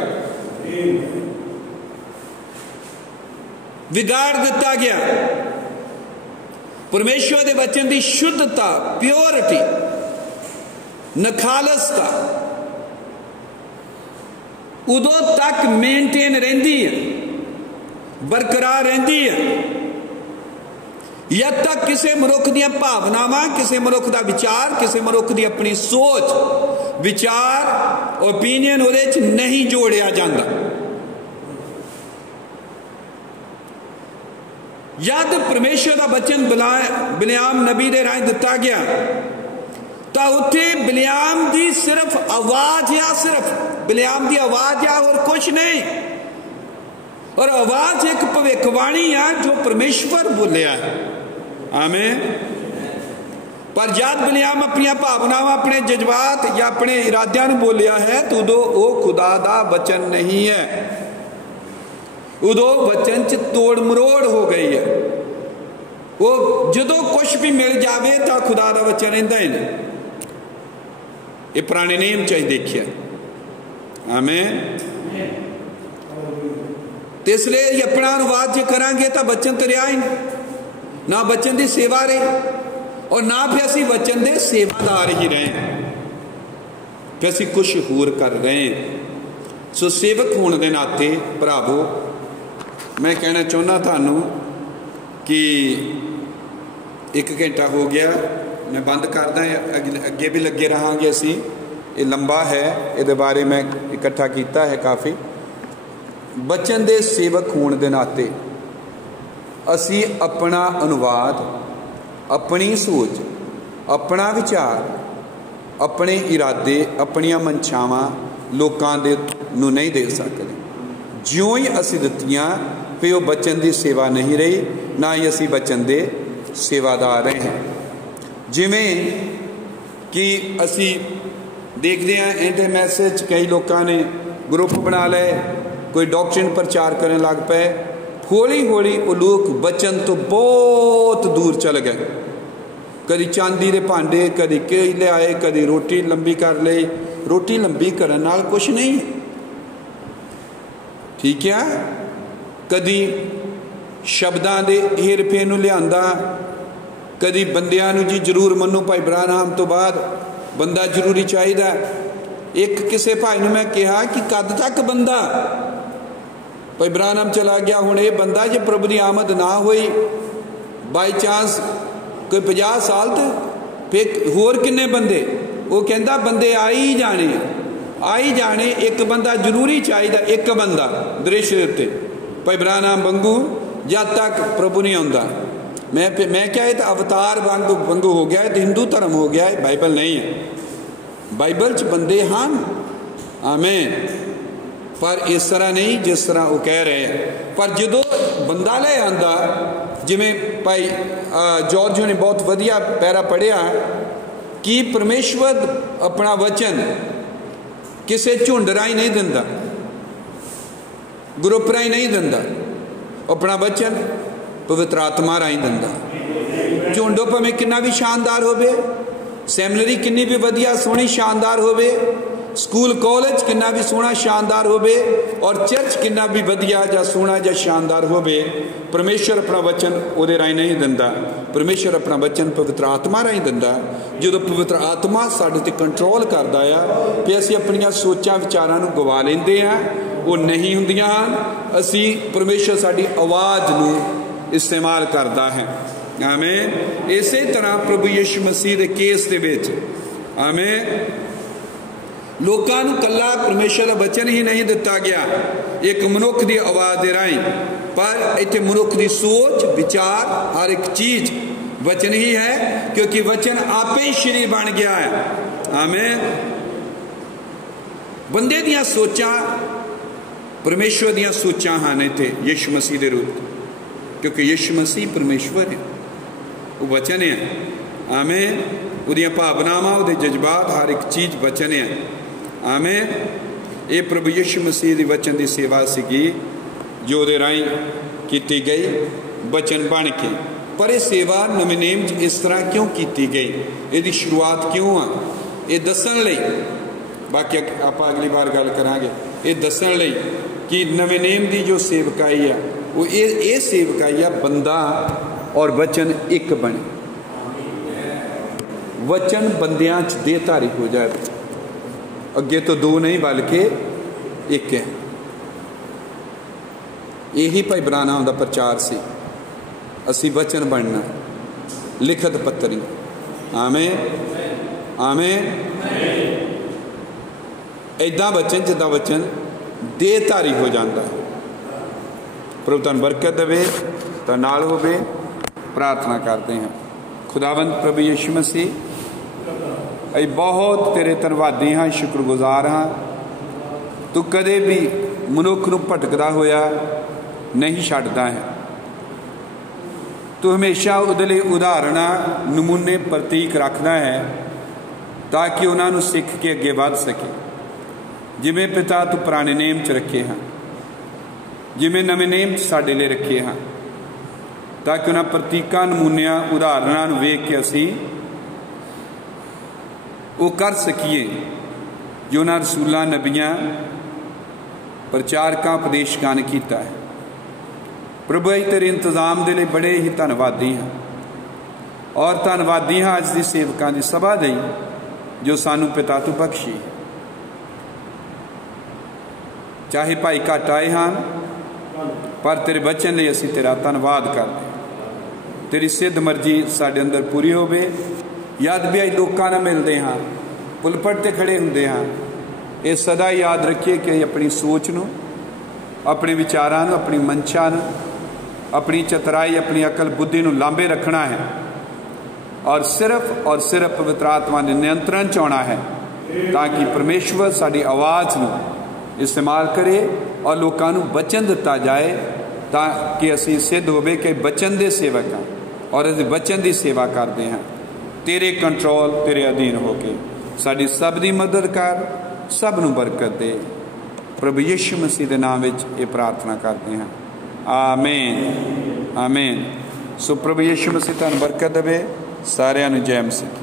बिगाड़ दिता गया। परमेश्वर के वचन की शुद्धता, प्योरिटी, नखालसता उदों तक मेनटेन रहिंदी है, बरकरार रहिंदी है जब तक किसी मनुख दी भावनावां, किसी मनुख का विचार, किसी मनुख की अपनी सोच, विचार, ओपीनियन उहदे च नहीं जोड़िया जाता। जब परमेश्वर का वचन बिलाम नबी दे राह दिता गया तो उत्थे बिलाम की सिर्फ आवाज या सिर्फ बिलाम की आवाज या और कुछ नहीं, और आवाज एक भविष्यवाणी है जो परमेश्वर बोलिया है। आमीन। पर जब बिलाम अपनी भावनावां, अपने जज्बात या अपने इरादियां नूं बोलिया है तो उदों वो खुदा दा वचन नहीं है, उदों वचन च तोड़ मरोड़ हो गई है। वो जदों कुछ भी मिल जाए तो खुदा दा वचन रहिंदा ही नहीं। ये पुराने नियम च देखिया। आमीन। तो इसलिए अपना अनुवाद जो करांगे तो वचन तो रहा ही नहीं, ना वचन की सेवा रही और ना फिर असी वचन के सेवादार ही रहे, फिर असी कुछ होर कर रहे हैं। सो सेवक होने के नाते भरावो मैं कहना चाहना थानू कि 1 घंटा हो गया, मैं बंद करदा, अगे भी लगे रहांगे असी। ये लंबा है, ये बारे मैं इकट्ठा किया है काफ़ी। वचन दे सेवक होने के नाते असी अपना अनुवाद, अपनी सोच, अपना विचार, अपने इरादे, अपनिया मंशावां लोकां दे नूं नहीं दे सकते। ज्यों ही असी दित्तियां फिर वो वचन की सेवा नहीं रही, ना ही असी वचन दे सेवादार रहे हैं। ਜਿਵੇਂ ਕਿ ਅਸੀਂ ਦੇਖਦੇ ਹਾਂ SMS 'ਚ ਕਈ ਲੋਕਾਂ ਨੇ ਗਰੁੱਪ ਬਣਾ ਲਏ, ਕੋਈ ਡਾਕਟਰਿਨ ਪ੍ਰਚਾਰ ਕਰਨ ਲੱਗ ਪਏ। ਹੌਲੀ ਹੌਲੀ ਉਹ ਲੋਕ ਬਚਨ ਤੋਂ ਬਹੁਤ ਦੂਰ ਚਲੇ ਗਏ। ਕਦੀ ਚਾਂਦੀ ਦੇ ਭਾਂਡੇ, ਕਦੀ ਕੇਲੇ ਲਿਆਏ, ਕਦੀ ਰੋਟੀ ਲੰਬੀ ਕਰ ਲਈ। ਰੋਟੀ ਲੰਬੀ ਕਰਨ ਨਾਲ ਕੁਛ ਨਹੀਂ, ਠੀਕ ਹੈ। ਕਦੀ ਸ਼ਬਦਾਂ ਦੇ ਹੇਰ ਫੇਰ ਨੂੰ ਲਿਆਂਦਾ, ਕਦੀ ਬੰਦਿਆਂ ਨੂੰ ਜੀ ਜ਼ਰੂਰ ਮੰਨੋ, ਭਾਈ ਬ੍ਰਾਹਮ ਤੋਂ ਬਾਅਦ ਬੰਦਾ ਜ਼ਰੂਰੀ ਚਾਹੀਦਾ। ਇੱਕ ਕਿਸੇ ਭਾਈ ਨੂੰ ਮੈਂ ਕਿਹਾ ਕਿ ਕਦ ਤੱਕ ਬੰਦਾ, ਭਾਈ ਬ੍ਰਾਹਮ ਚਲਾ ਗਿਆ, ਹੁਣ ਇਹ ਬੰਦਾ ਜੇ ਪ੍ਰਭੂ ਦੀ ਆਮਦ ਨਾ ਹੋਈ ਬਾਈ ਚਾਂਸ ਕੋਈ 50 ਸਾਲ ਤੇ ਫਿਰ ਹੋਰ ਕਿੰਨੇ ਬੰਦੇ? ਉਹ ਕਹਿੰਦਾ ਬੰਦੇ ਆਈ ਜਾਣੇ, ਆਈ ਜਾਣੇ, ਇੱਕ ਬੰਦਾ ਜ਼ਰੂਰੀ ਚਾਹੀਦਾ, ਇੱਕ ਬੰਦਾ ਦ੍ਰਿਸ਼ ਦੇ ਉੱਤੇ ਭਾਈ ਬ੍ਰਾਹਮ ਵਾਂਗੂ, ਜਦ ਤੱਕ ਪ੍ਰਭੂ ਨਹੀਂ ਆਉਂਦਾ। मैं क्या है तो अवतार वांगू हो गया है, तो हिंदू धर्म हो गया है, बाइबल नहीं है। बाइबल च बंदे हैं, आमेन, पर इस तरह नहीं जिस तरह वो कह रहे हैं। पर जो बंदा ले आंदा, जिमें भाई जॉर्ज ने बहुत वधिया पैरा पढ़िया कि परमेश्वर अपना वचन किसी झुंड राही नहीं दिंदा, ग्रुप राही नहीं दिंदा, अपना वचन पवित्र आत्मा राही दिंदा। झुंडो भावें किन्ना भी शानदार होवे, सैमिनरी किन्नी भी वधिया सोहनी शानदार होवे, स्कूल कॉलेज किन्ना भी सोहना शानदार होवे, और चर्च किन्ना भी वधिया जां सोहना जां शानदार होवे, परमेश्वर अपना वचन उहदे राही नहीं दिंदा। परमेश्वर अपना वचन पवित्र आत्मा राही दिंदा। जो पवित्र आत्मा साडे ते कंट्रोल करदा आ, फिर असीं अपणियां सोचां विचारां नूं गवा लैंदे आ, वो नहीं हुंदियां हन। असीं परमेश्वर साडी आवाज़ नूं इस्तेमाल करता है, आमेन। इस तरह प्रभु यीशु मसीह के केस दे विच, आमेन, लोकां नूं कल्ला परमेश्वर का वचन ही नहीं दिता गया एक मनुख की आवाज़ दे राही, पर इत्थे मनुख की सोच विचार हर एक चीज़ वचन ही है, क्योंकि वचन आपे ही शरीर बन गया है, आमेन। बंदे दियां सोचां परमेश्वर दियां सोचां हैं इत्थे यीशु मसीह के रूप, क्योंकि यीशु मसीह परमेश्वर है, वो वचन है, आमेन। उहदियां भावनावां, उहदे जज्बात, हर एक चीज़ वचन है, आमेन। ये प्रभु यीशु मसीह की वचन की सेवा सीगी जो उहदे राही की गई वचन बन के। पर यह सेवा नवें नेम इस तरह क्यों की गई, इसकी शुरुआत क्यों आ, ये दस्सण लई, बाकी आप अगली बार गल करांगे, ये दस्सण लई कि नवें नेम की जो सेवकाई है वो ये सेवकाई है, बंदा और वचन एक बने, वचन बंदियां च देहधारी हो जाए। अगे तो दो नहीं बल्कि एक है। यही भाई ब्राहम का प्रचार से असी वचन बनना, लिखत पत्री, आमेन, आमेन। इदा वचन जिदा वचन देहधारी हो जाता है। प्रभु तुहानू बरकत देवे, तो नाल होवे। प्रार्थना करते हैं। खुदावंद प्रभु यीशु मसीह, अई बहुत तेरे धन्नवादी हाँ, शुक्रगुजार हाँ। तू कदे भी मनुख नूं भटकदा होया नहीं छड्डदा है। तू हमेशा उहदे लई उदाहरणा, नमूने, प्रतीक रखदा है ताकि उन्होंने सीख के अगे वध सके। जिमें पिता तू पुराने नेम च रखे हाँ, जिमें नवें नेम साडे लिए रखे हाँ, ताकि उन्होंने प्रतीकों, नमूनिया, उदाहरणों वेख के असी वो कर सकीए जो उन्होंने रसूलों, नबियां, प्रचारकों, उपदेशकों ने किया है। प्रभु असीं तेरे इंतजाम के लिए बड़े ही धन्नवादी हाँ, और धन्नवादी हाँ अज की सेवकों की सभा दी जो सानू पिता तू बख्शी। चाहे भाई घट आए हैं, पर तेरे बचन लिए असीं तेरा धन्नवाद करते। तेरी सिद्ध मर्जी साडे अंदर पूरी होवे। याद भी असीं लोकां नाल मिलते हाँ, पुलपट ते खड़े हुंदे हाँ, ये सदा याद रखिए कि अपनी सोच नूं, अपने विचारां नूं, अपनी मंशा नूं, अपनी चतुराई, अपनी अकल बुद्धि नूं लांबे रखना है, और सिर्फ पवित्र आत्मा के नियंत्रण च आउणा है, ताकि परमेश्वर साडी आवाज़ नूं इस्तेमाल करे और लोगों को वचन दिता जाए, ताकि असी सिद्ध होवे कि वचन दे सेवक हाँ और असीं वचन की सेवा करते हैं। तेरे कंट्रोल तेरे अधीन होके साडी सब दी मदद कर, सब नूं बरकत दे। प्रभु यीशु मसीह के नाम विच ये प्रार्थना करते हैं, आमीन आमीन। सो प्रभु यीशु मसीह तुहानूं बरकत देवे। सारिआं नूं जय मसीह।